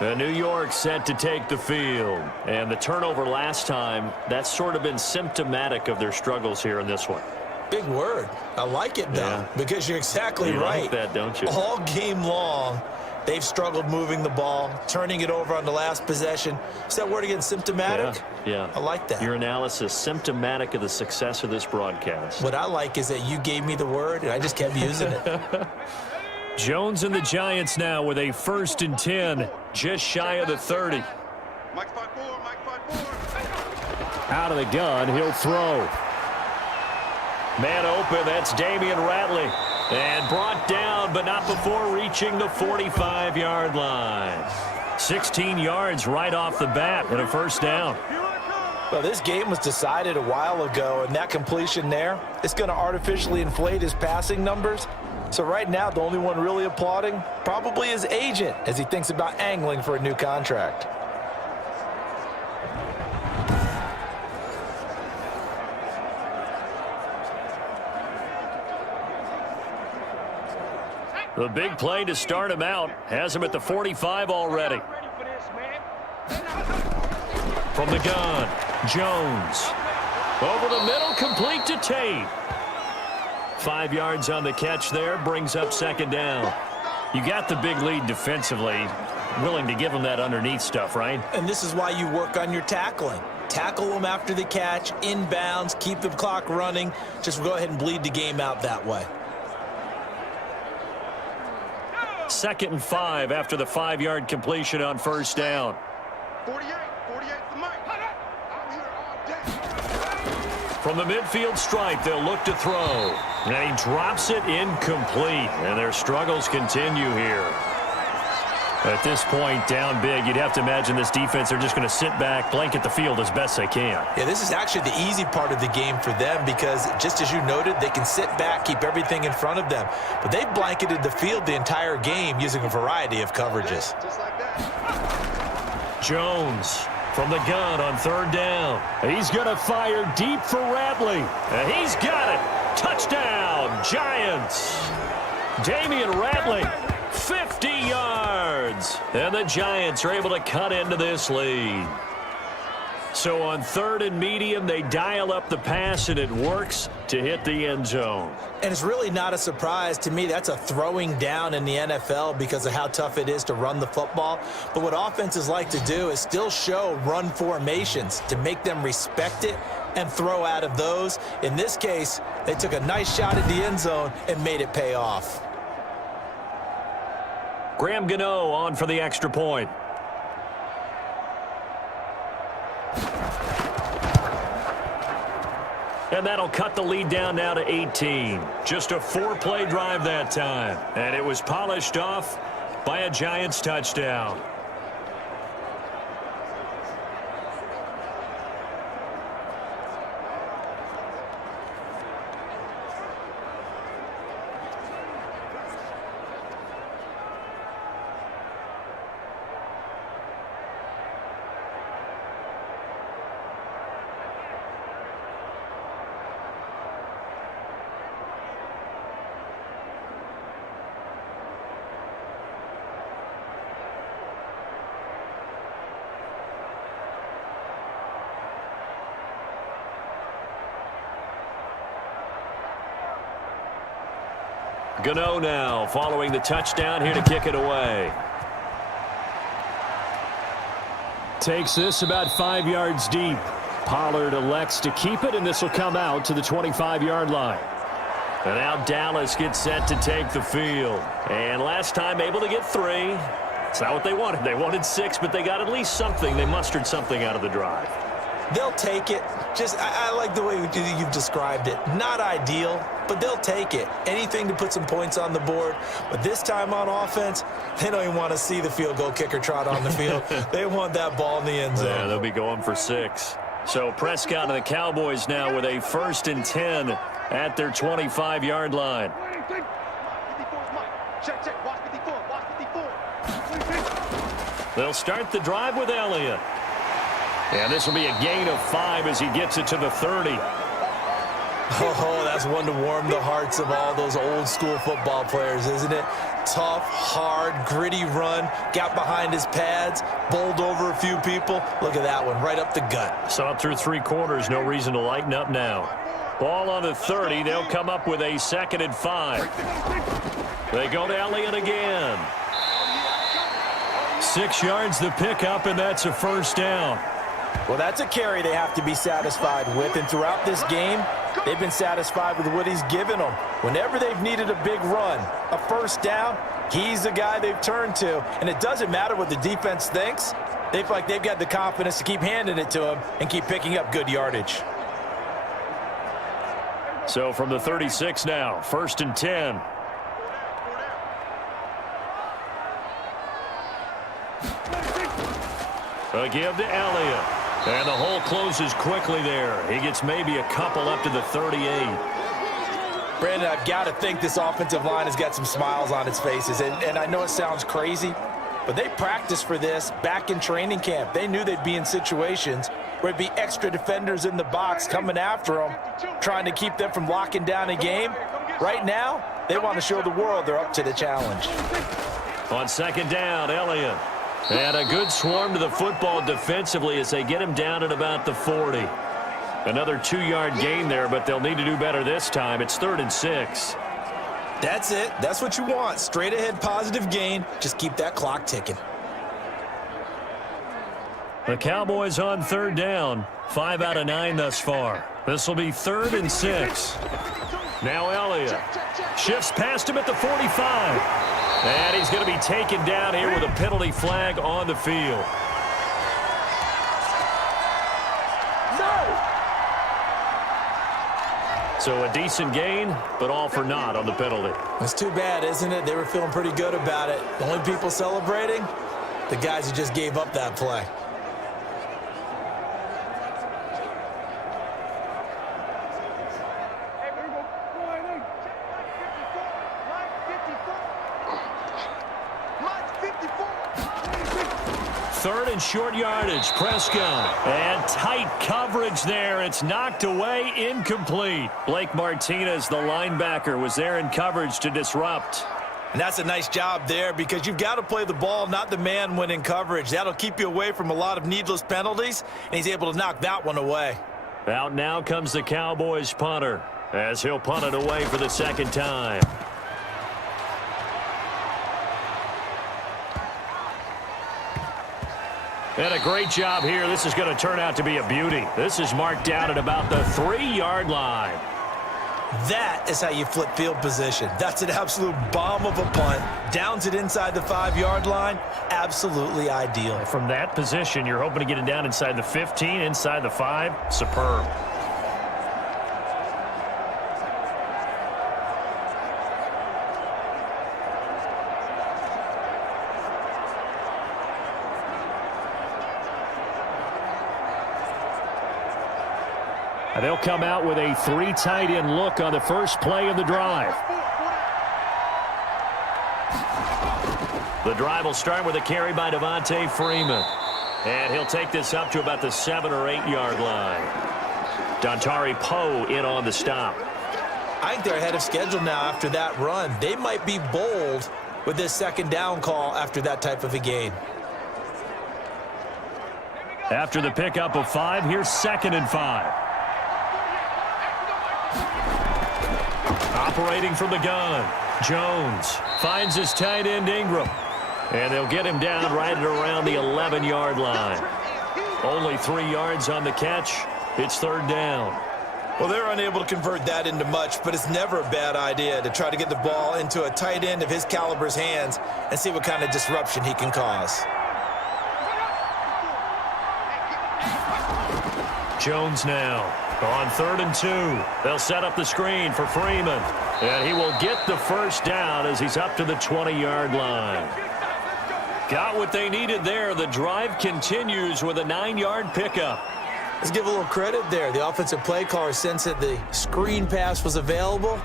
The New York set to take the field. And the turnover last time, that's sort of been symptomatic of their struggles here in this one. Big word. I like it, though, because you're exactly right. You like that, don't you? All game long, they've struggled moving the ball, turning it over on the last possession. Is that word again, symptomatic? Yeah. I like that. Your analysis, symptomatic of the success of this broadcast. What I like is that you gave me the word, and I just kept using it. Jones and the Giants now with a 1st and 10, just shy of the 30. Mike 5-4, Mike 5-4. Out of the gun, he'll throw. Man open, that's Damian Ratley. And brought down, but not before reaching the 45-yard line. 16 yards right off the bat and a 1st down. Well, this game was decided a while ago, and that completion there, it's going to artificially inflate his passing numbers. So right now, the only one really applauding probably his agent as he thinks about angling for a new contract. The big play to start him out has him at the 45 already. From the gun, Jones. Over the middle, complete to Tate. 5 yards on the catch there, brings up 2nd down. You got the big lead defensively. Willing to give him that underneath stuff, right? And this is why you work on your tackling. Tackle them after the catch, inbounds, keep the clock running. Just go ahead and bleed the game out that way. 2nd and 5 after the 5-yard completion on 1st down. 48 for Mike. I'm here all day. From the midfield stripe, they'll look to throw. And he drops it incomplete. And their struggles continue here. At this point, down big, you'd have to imagine this defense are just going to sit back, blanket the field as best they can. Yeah, this is actually the easy part of the game for them because, just as you noted, they can sit back, keep everything in front of them. But they've blanketed the field the entire game using a variety of coverages. Just like that. Jones from the gun on 3rd down. He's going to fire deep for Ratley. And he's got it. Touchdown, Giants. Damian Ratley, 50 yards. And the Giants are able to cut into this lead. So on 3rd and medium, they dial up the pass, and it works to hit the end zone. And it's really not a surprise to me. That's a throwing down in the NFL because of how tough it is to run the football. But what offenses like to do is still show run formations to make them respect it and throw out of those. In this case, they took a nice shot at the end zone and made it pay off. Graham Gano on for the extra point. And that'll cut the lead down now to 18. Just a 4-play drive that time. And it was polished off by a Giants touchdown. Gano now following the touchdown here to kick it away. Takes this about 5 yards deep. Pollard elects to keep it, and this will come out to the 25-yard line. And now Dallas gets set to take the field. And last time able to get 3. It's not what they wanted. They wanted 6, but they got at least something. They mustered something out of the drive. They'll take it. I like the way you've described it. Not ideal, but they'll take it. Anything to put some points on the board. But this time on offense, they don't even want to see the field goal kicker trot on the field. They want that ball in the end zone. Yeah, they'll be going for 6. So Prescott and the Cowboys now with a 1st and 10 at their 25-yard line. Check. Watch 54. They'll start the drive with Elliott. And this will be a gain of 5 as he gets it to the 30. Oh, that's one to warm the hearts of all those old school football players, isn't it? Tough, hard, gritty run, got behind his pads, bowled over a few people. Look at that one, right up the gut. Saw it through 3 quarters, no reason to lighten up now. Ball on the 30. They'll come up with a 2nd and 5. They go to Elliott again. 6 yards the pickup, and that's a first down. Well, that's a carry they have to be satisfied with, and throughout this game, they've been satisfied with what he's given them. Whenever they've needed a big run, a first down, he's the guy they've turned to. And it doesn't matter what the defense thinks. They feel like they've got the confidence to keep handing it to him and keep picking up good yardage. So from the 36 now, 1st and 10. A give to Elliott. And the hole closes quickly there. He gets maybe a couple up to the 38. Brandon, I've got to think this offensive line has got some smiles on its faces. And I know it sounds crazy, but they practiced for this back in training camp. They knew they'd be in situations where it'd be extra defenders in the box coming after them, trying to keep them from locking down a game. Right now, they want to show the world they're up to the challenge. On 2nd down, Elliott. And a good swarm to the football defensively as they get him down at about the 40. Another 2-yard gain there, but they'll need to do better this time. It's 3rd and 6. That's it. That's what you want. Straight ahead positive gain. Just keep that clock ticking. The Cowboys on 3rd down. 5 out of 9 thus far. This will be 3rd and 6. Now Elliott shifts past him at the 45. And he's going to be taken down here with a penalty flag on the field. So a decent gain, but all for naught on the penalty. It's too bad, isn't it? They were feeling pretty good about it. The only people celebrating, the guys who just gave up that play. Third and short yardage, Prescott. And tight coverage there. It's knocked away, incomplete. Blake Martinez, the linebacker, was there in coverage to disrupt. And that's a nice job there because you've got to play the ball, not the man when in coverage. That'll keep you away from a lot of needless penalties, and he's able to knock that one away. Out now comes the Cowboys punter as he'll punt it away for the 2nd time. And a great job here. This is going to turn out to be a beauty. This is marked down at about the 3-yard line. That is how you flip field position. That's an absolute bomb of a punt. Downs it inside the 5-yard line. Absolutely ideal. From that position, you're hoping to get it down inside the 15, inside the 5. Superb. They'll come out with a 3 tight end look on the first play of the drive. The drive will start with a carry by Devontae Freeman. And he'll take this up to about the 7 or 8 yard line. Dontari Poe in on the stop. I think they're ahead of schedule now after that run. They might be bold with this 2nd down call after that type of a gain. After the pickup of 5, here's 2nd and 5. Operating from the gun, Jones finds his tight end Ingram. And they'll get him down right at around the 11-yard line. Only 3 yards on the catch. It's 3rd down. Well, they're unable to convert that into much, but it's never a bad idea to try to get the ball into a tight end of his caliber's hands and see what kind of disruption he can cause. Jones now on 3rd and 2. They'll set up the screen for Freeman. And he will get the first down as he's up to the 20-yard line. Got what they needed there. The drive continues with a 9-yard pickup. Let's give a little credit there. The offensive play caller sensed that the screen pass was available.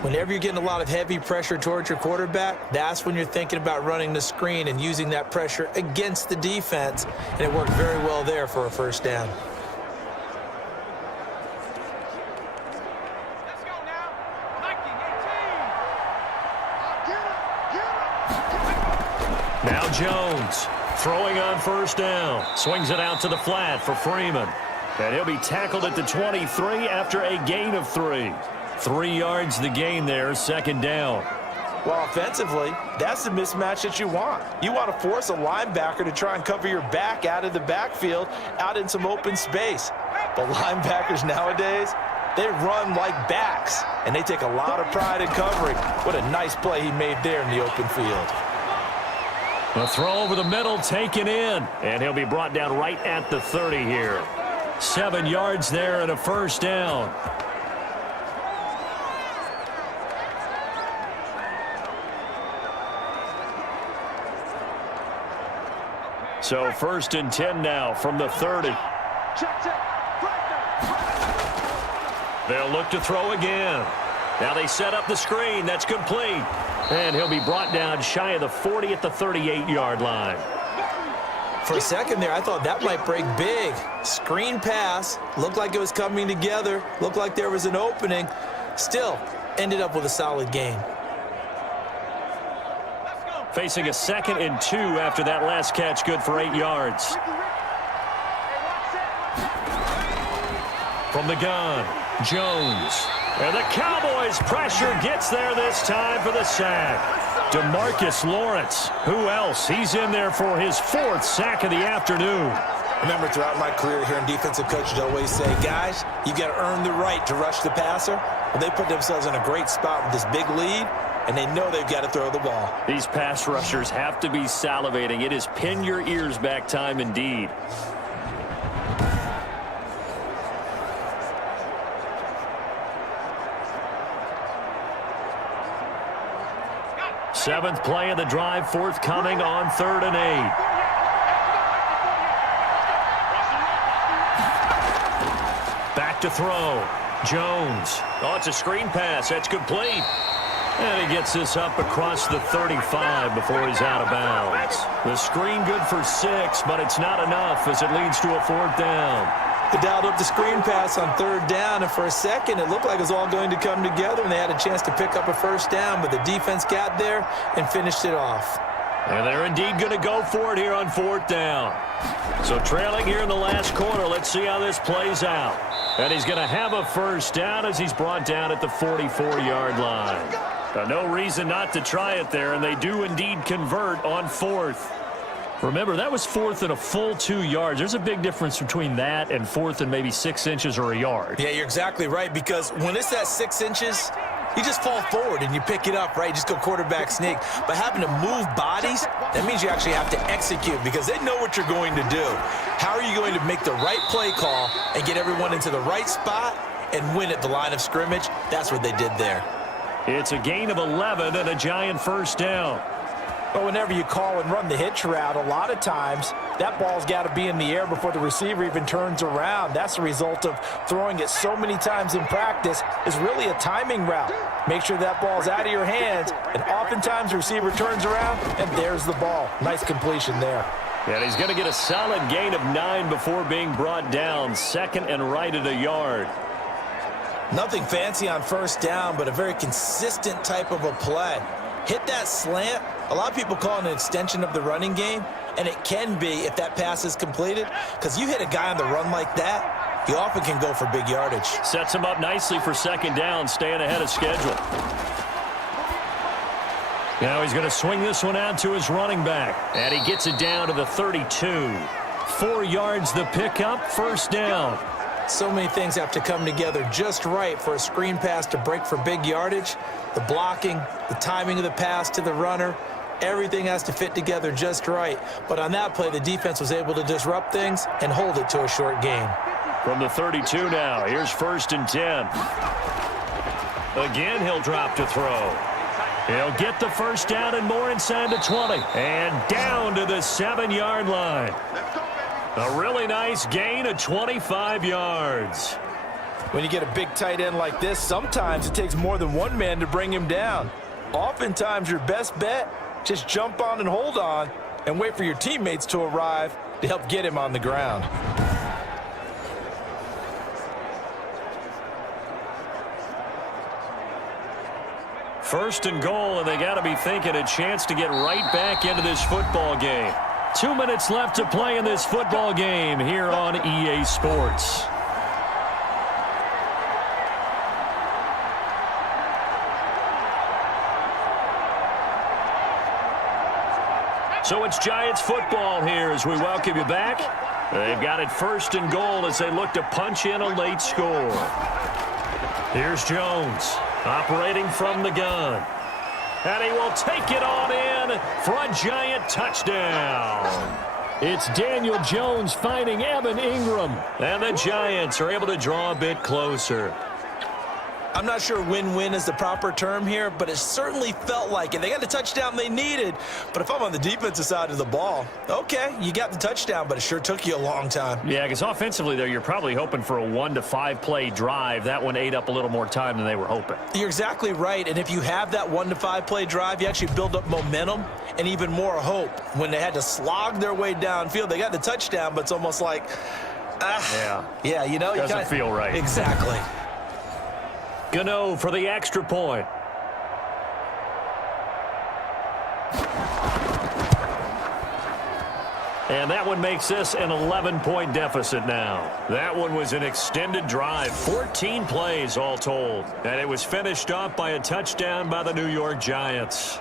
Whenever you're getting a lot of heavy pressure towards your quarterback, that's when you're thinking about running the screen and using that pressure against the defense. And it worked very well there for a first down. Now Jones throwing on first down. Swings it out to the flat for Freeman. And he'll be tackled at the 23 after a gain of 3. 3 yards the gain there, second down. Well, offensively, that's the mismatch that you want. You want to force a linebacker to try and cover your back out of the backfield, out in some open space. But linebackers nowadays, they run like backs, and they take a lot of pride in covering. What a nice play he made there in the open field. A throw over the middle, taken in, and he'll be brought down right at the 30 here. 7 yards there and a first down. So first and 10 now from the 30. They'll look to throw again. Now they set up the screen. That's complete. And he'll be brought down shy of the 40 at the 38-yard line. For a second there, I thought that might break big. Screen pass. Looked like it was coming together. Looked like there was an opening. Still, ended up with a solid gain. Facing a 2nd and 2 after that last catch, good for 8 yards. From the gun, Jones. And the Cowboys pressure gets there this time for the sack. DeMarcus Lawrence. Who else? He's in there for his 4th sack of the afternoon. Remember, throughout my career here in defensive coaches always say, guys, you got to earn the right to rush the passer. Well, they put themselves in a great spot with this big lead, and they know they've got to throw the ball. These pass rushers have to be salivating. It is pin your ears back time indeed. Seventh play of the drive, forthcoming on 3rd and 8. Back to throw. Jones. Oh, it's a screen pass. That's complete. And he gets this up across the 35 before he's out of bounds. The screen good for 6, but it's not enough as it leads to a 4th down. They dialed up the screen pass on 3rd down, and for a second it looked like it was all going to come together, and they had a chance to pick up a first down, but the defense got there and finished it off. And they're indeed going to go for it here on 4th down. So trailing here in the last quarter, let's see how this plays out. And he's going to have a first down as he's brought down at the 44-yard line. Now, no reason not to try it there, and they do indeed convert on 4th. Remember, that was 4th and a full 2 yards. There's a big difference between that and 4th and maybe 6 inches or a yard. Yeah, you're exactly right, because when it's that 6 inches, you just fall forward and you pick it up, right? You just go quarterback sneak. But having to move bodies, that means you actually have to execute because they know what you're going to do. How are you going to make the right play call and get everyone into the right spot and win at the line of scrimmage? That's what they did there. It's a gain of 11 and a giant first down. But whenever you call and run the hitch route, a lot of times that ball's got to be in the air before the receiver even turns around. That's the result of throwing it so many times in practice. Is really a timing route. Make sure that ball's out of your hands, and oftentimes the receiver turns around, and there's the ball. Nice completion there. And he's going to get a solid gain of 9 before being brought down. 2nd and right at a yard. Nothing fancy on first down, but a very consistent type of a play. Hit that slant. A lot of people call it an extension of the running game, and it can be if that pass is completed, because you hit a guy on the run like that, he often can go for big yardage. Sets him up nicely for 2nd down, staying ahead of schedule. Now he's going to swing this one out to his running back, and he gets it down to the 32. 4 yards the pickup, first down. So many things have to come together just right for a screen pass to break for big yardage. The blocking, the timing of the pass to the runner, everything has to fit together just right. But on that play, the defense was able to disrupt things and hold it to a short gain. From the 32 now, here's 1st and 10. Again, he'll drop to throw. He'll get the first down and more inside the 20. And down to the 7-yard line. A really nice gain of 25 yards. When you get a big tight end like this, sometimes it takes more than one man to bring him down. Oftentimes, your best bet, just jump on and hold on and wait for your teammates to arrive to help get him on the ground. First and goal, and they got to be thinking a chance to get right back into this football game. 2 minutes left to play in this football game here on EA Sports. So it's Giants football here as we welcome you back. They've got it 1st and goal as they look to punch in a late score. Here's Jones operating from the gun. And he will take it on in for a Giant touchdown. It's Daniel Jones finding Evan Ingram. And the Giants are able to draw a bit closer. I'm not sure win-win is the proper term here, but it certainly felt like it. They got the touchdown they needed, but if I'm on the defensive side of the ball, okay, you got the touchdown, but it sure took you a long time. Yeah, because offensively, though, you're probably hoping for a 1 to 5 play drive. That one ate up a little more time than they were hoping. You're exactly right, and if you have that 1 to 5 play drive, you actually build up momentum and even more hope. When they had to slog their way downfield, they got the touchdown, but it's almost like, yeah, you know, doesn't feel right. Exactly. Gano for the extra point. And that one makes this an 11-point deficit now. That one was an extended drive, 14 plays all told. And it was finished off by a touchdown by the New York Giants.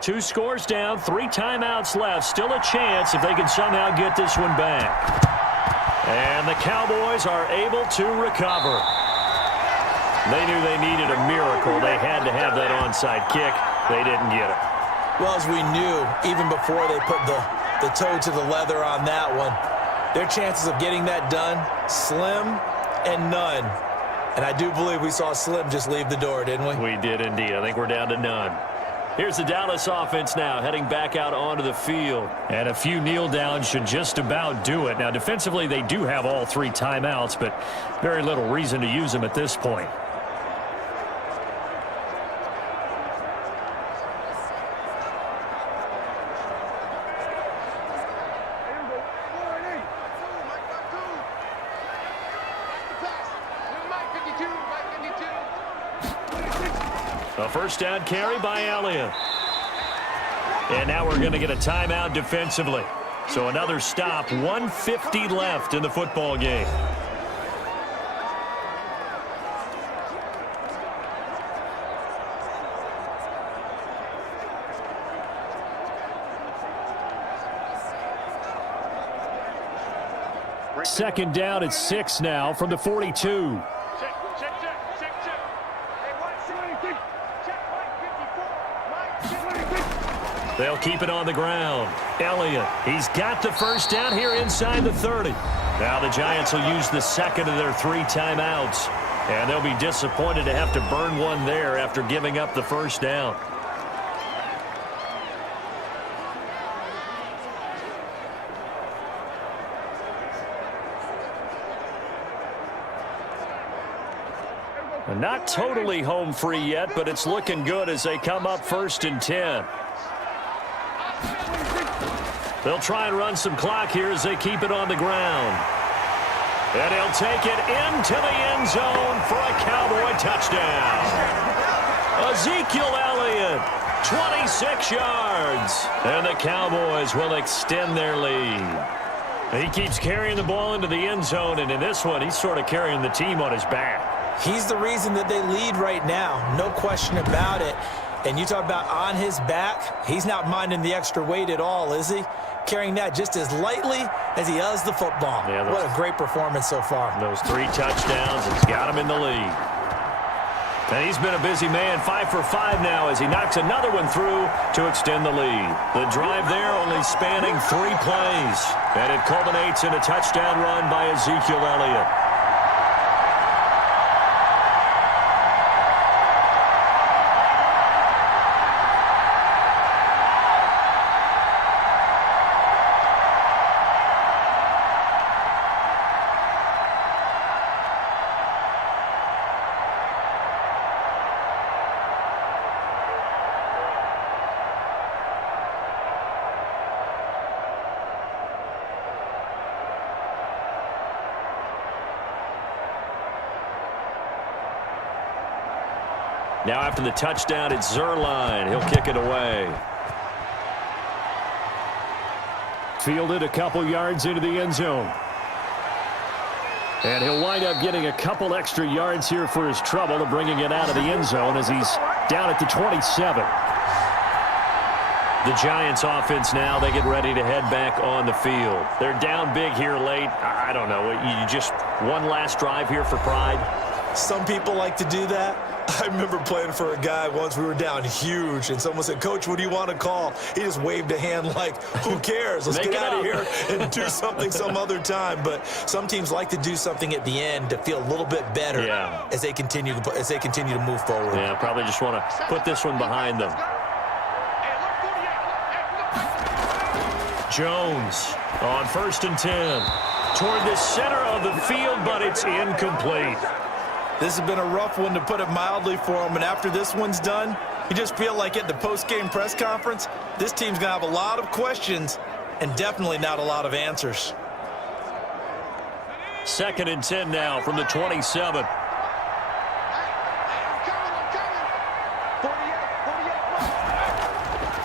Two scores down, 3 timeouts left. Still a chance if they can somehow get this one back. And the Cowboys are able to recover. They knew they needed a miracle. They had to have that onside kick. They didn't get it. Well, as we knew, even before they put the toe to the leather on that one, their chances of getting that done, slim and none. And I do believe we saw Slim just leave the door, didn't we? We did indeed. I think we're down to none. Here's the Dallas offense now heading back out onto the field. And a few kneel downs should just about do it. Now, defensively, they do have all 3 timeouts, but very little reason to use them at this point. A first down carry by Elliott. And now we're going to get a timeout defensively. So another stop, 1:50 left in the football game. Second down at 6 now from the 42. They'll keep it on the ground. Elliott, he's got the first down here inside the 30. Now the Giants will use the second of their 3 timeouts. And they'll be disappointed to have to burn one there after giving up the first down. Not totally home free yet, but it's looking good as they come up 1st and 10. They'll try and run some clock here as they keep it on the ground. And he'll take it into the end zone for a Cowboy touchdown. Ezekiel Elliott, 26 yards. And the Cowboys will extend their lead. He keeps carrying the ball into the end zone, and in this one, he's sort of carrying the team on his back. He's the reason that they lead right now, no question about it. And you talk about on his back, he's not minding the extra weight at all, is he? Carrying that just as lightly as he does the football. Yeah, what a great performance so far. Those 3 touchdowns has got him in the lead. And he's been a busy man, 5 for 5 now as he knocks another one through to extend the lead. The drive there only spanning 3 plays. And it culminates in a touchdown run by Ezekiel Elliott. Now after the touchdown, it's Zerline. He'll kick it away. Fielded a couple yards into the end zone. And he'll wind up getting a couple extra yards here for his trouble of bringing it out of the end zone as he's down at the 27. The Giants offense now, they get ready to head back on the field. They're down big here late. I don't know. You just one last drive here for pride? Some people like to do that. I remember playing for a guy once. We were down huge, and someone said, "Coach, what do you want to call?" He just waved a hand like, who cares? Let's get out of here and do something some other time. But some teams like to do something at the end to feel a little bit better as they continue to move forward. Yeah, probably just want to put this one behind them. Jones on 1st and 10. Toward the center of the field, but it's incomplete. This has been a rough one, to put it mildly, for him. And after this one's done, you just feel like at the post-game press conference, this team's going to have a lot of questions and definitely not a lot of answers. 2nd and 10 now from the 27.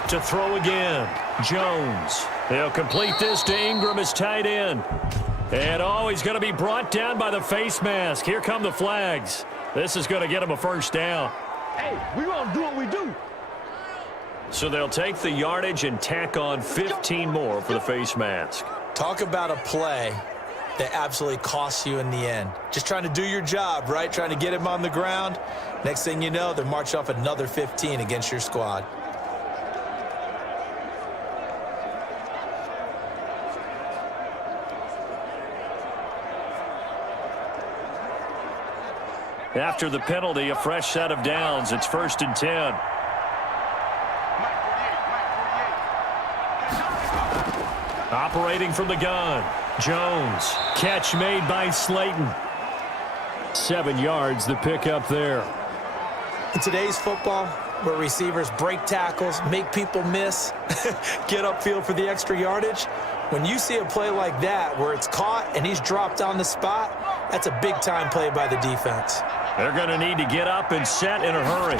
To throw again, Jones. They'll complete this to Ingram as tight end. And, he's going to be brought down by the face mask. Here come the flags. This is going to get him a first down. Hey, we going to do what we do. So they'll take the yardage and tack on 15 more for the face mask. Talk about a play that absolutely costs you in the end. Just trying to do your job, right? Trying to get him on the ground. Next thing you know, they're marching off another 15 against your squad. After the penalty, a fresh set of downs. It's 1st and 10. Operating from the gun, Jones. Catch made by Slayton. 7 yards, the pickup there. In today's football, where receivers break tackles, make people miss, get upfield for the extra yardage, when you see a play like that where it's caught and he's dropped on the spot, that's a big-time play by the defense. They're going to need to get up and set in a hurry.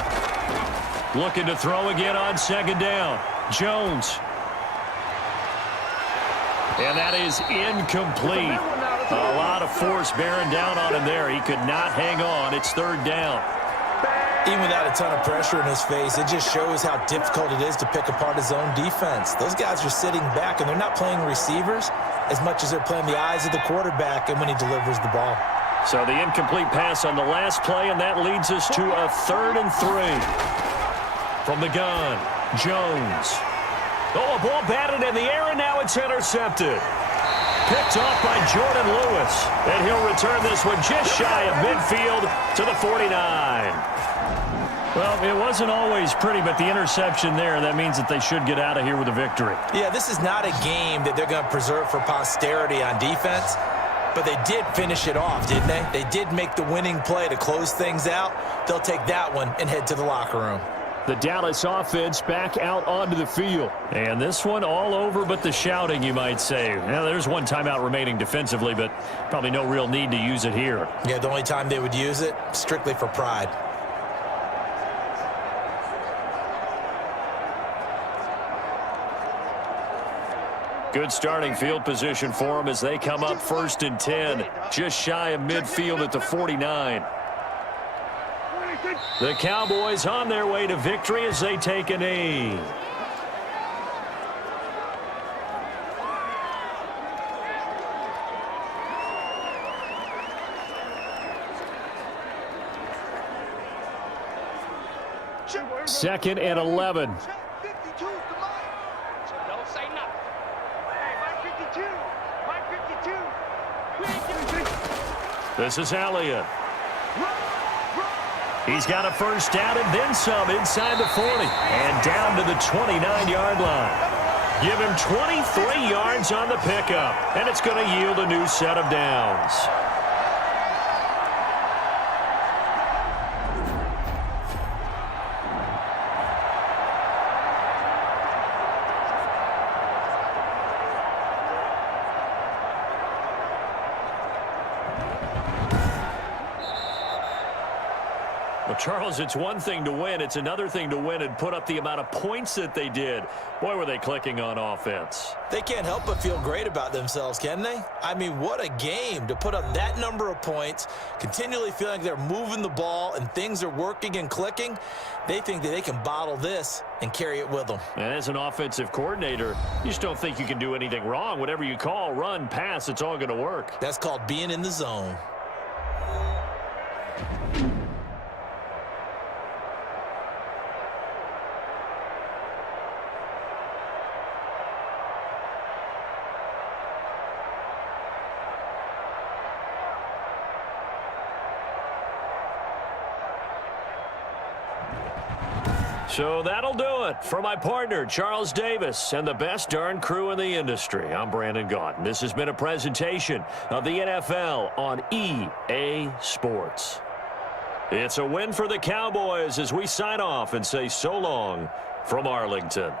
Looking to throw again on 2nd down. Jones. And that is incomplete. A lot of force bearing down on him there. He could not hang on. It's 3rd down. Even without a ton of pressure in his face, it just shows how difficult it is to pick apart his own defense. Those guys are sitting back, and they're not playing receivers as much as they're playing the eyes of the quarterback and when he delivers the ball. So the incomplete pass on the last play, and that leads us to a 3rd and 3. From the gun, Jones. A ball batted in the air, and now it's intercepted. Picked off by Jordan Lewis. And he'll return this one just shy of midfield to the 49. Well, it wasn't always pretty, but the interception there, that means that they should get out of here with a victory. Yeah, this is not a game that they're going to preserve for posterity on defense, but they did finish it off, didn't they? They did make the winning play to close things out. They'll take that one and head to the locker room. The Dallas offense back out onto the field. And this one all over but the shouting, you might say. Now, there's one timeout remaining defensively, but probably no real need to use it here. Yeah, the only time they would use it, strictly for pride. Good starting field position for them as they come up 1st and 10, just shy of midfield at the 49. The Cowboys on their way to victory as they take a knee. Second and 11. Don't say nothing. Hey, Mike 52. This is Elliott. He's got a first down and then some inside the 40 and down to the 29-yard line. Give him 23 yards on the pickup, and it's going to yield a new set of downs. Well, Charles, it's one thing to win. It's another thing to win and put up the amount of points that they did. Boy, were they clicking on offense. They can't help but feel great about themselves, can they? I mean, what a game to put up that number of points, continually feeling like they're moving the ball and things are working and clicking. They think that they can bottle this and carry it with them. And as an offensive coordinator, you just don't think you can do anything wrong. Whatever you call, run, pass, it's all going to work. That's called being in the zone. So that'll do it for my partner, Charles Davis, and the best darn crew in the industry. I'm Brandon Gaudin. This has been a presentation of the NFL on EA Sports. It's a win for the Cowboys as we sign off and say so long from Arlington.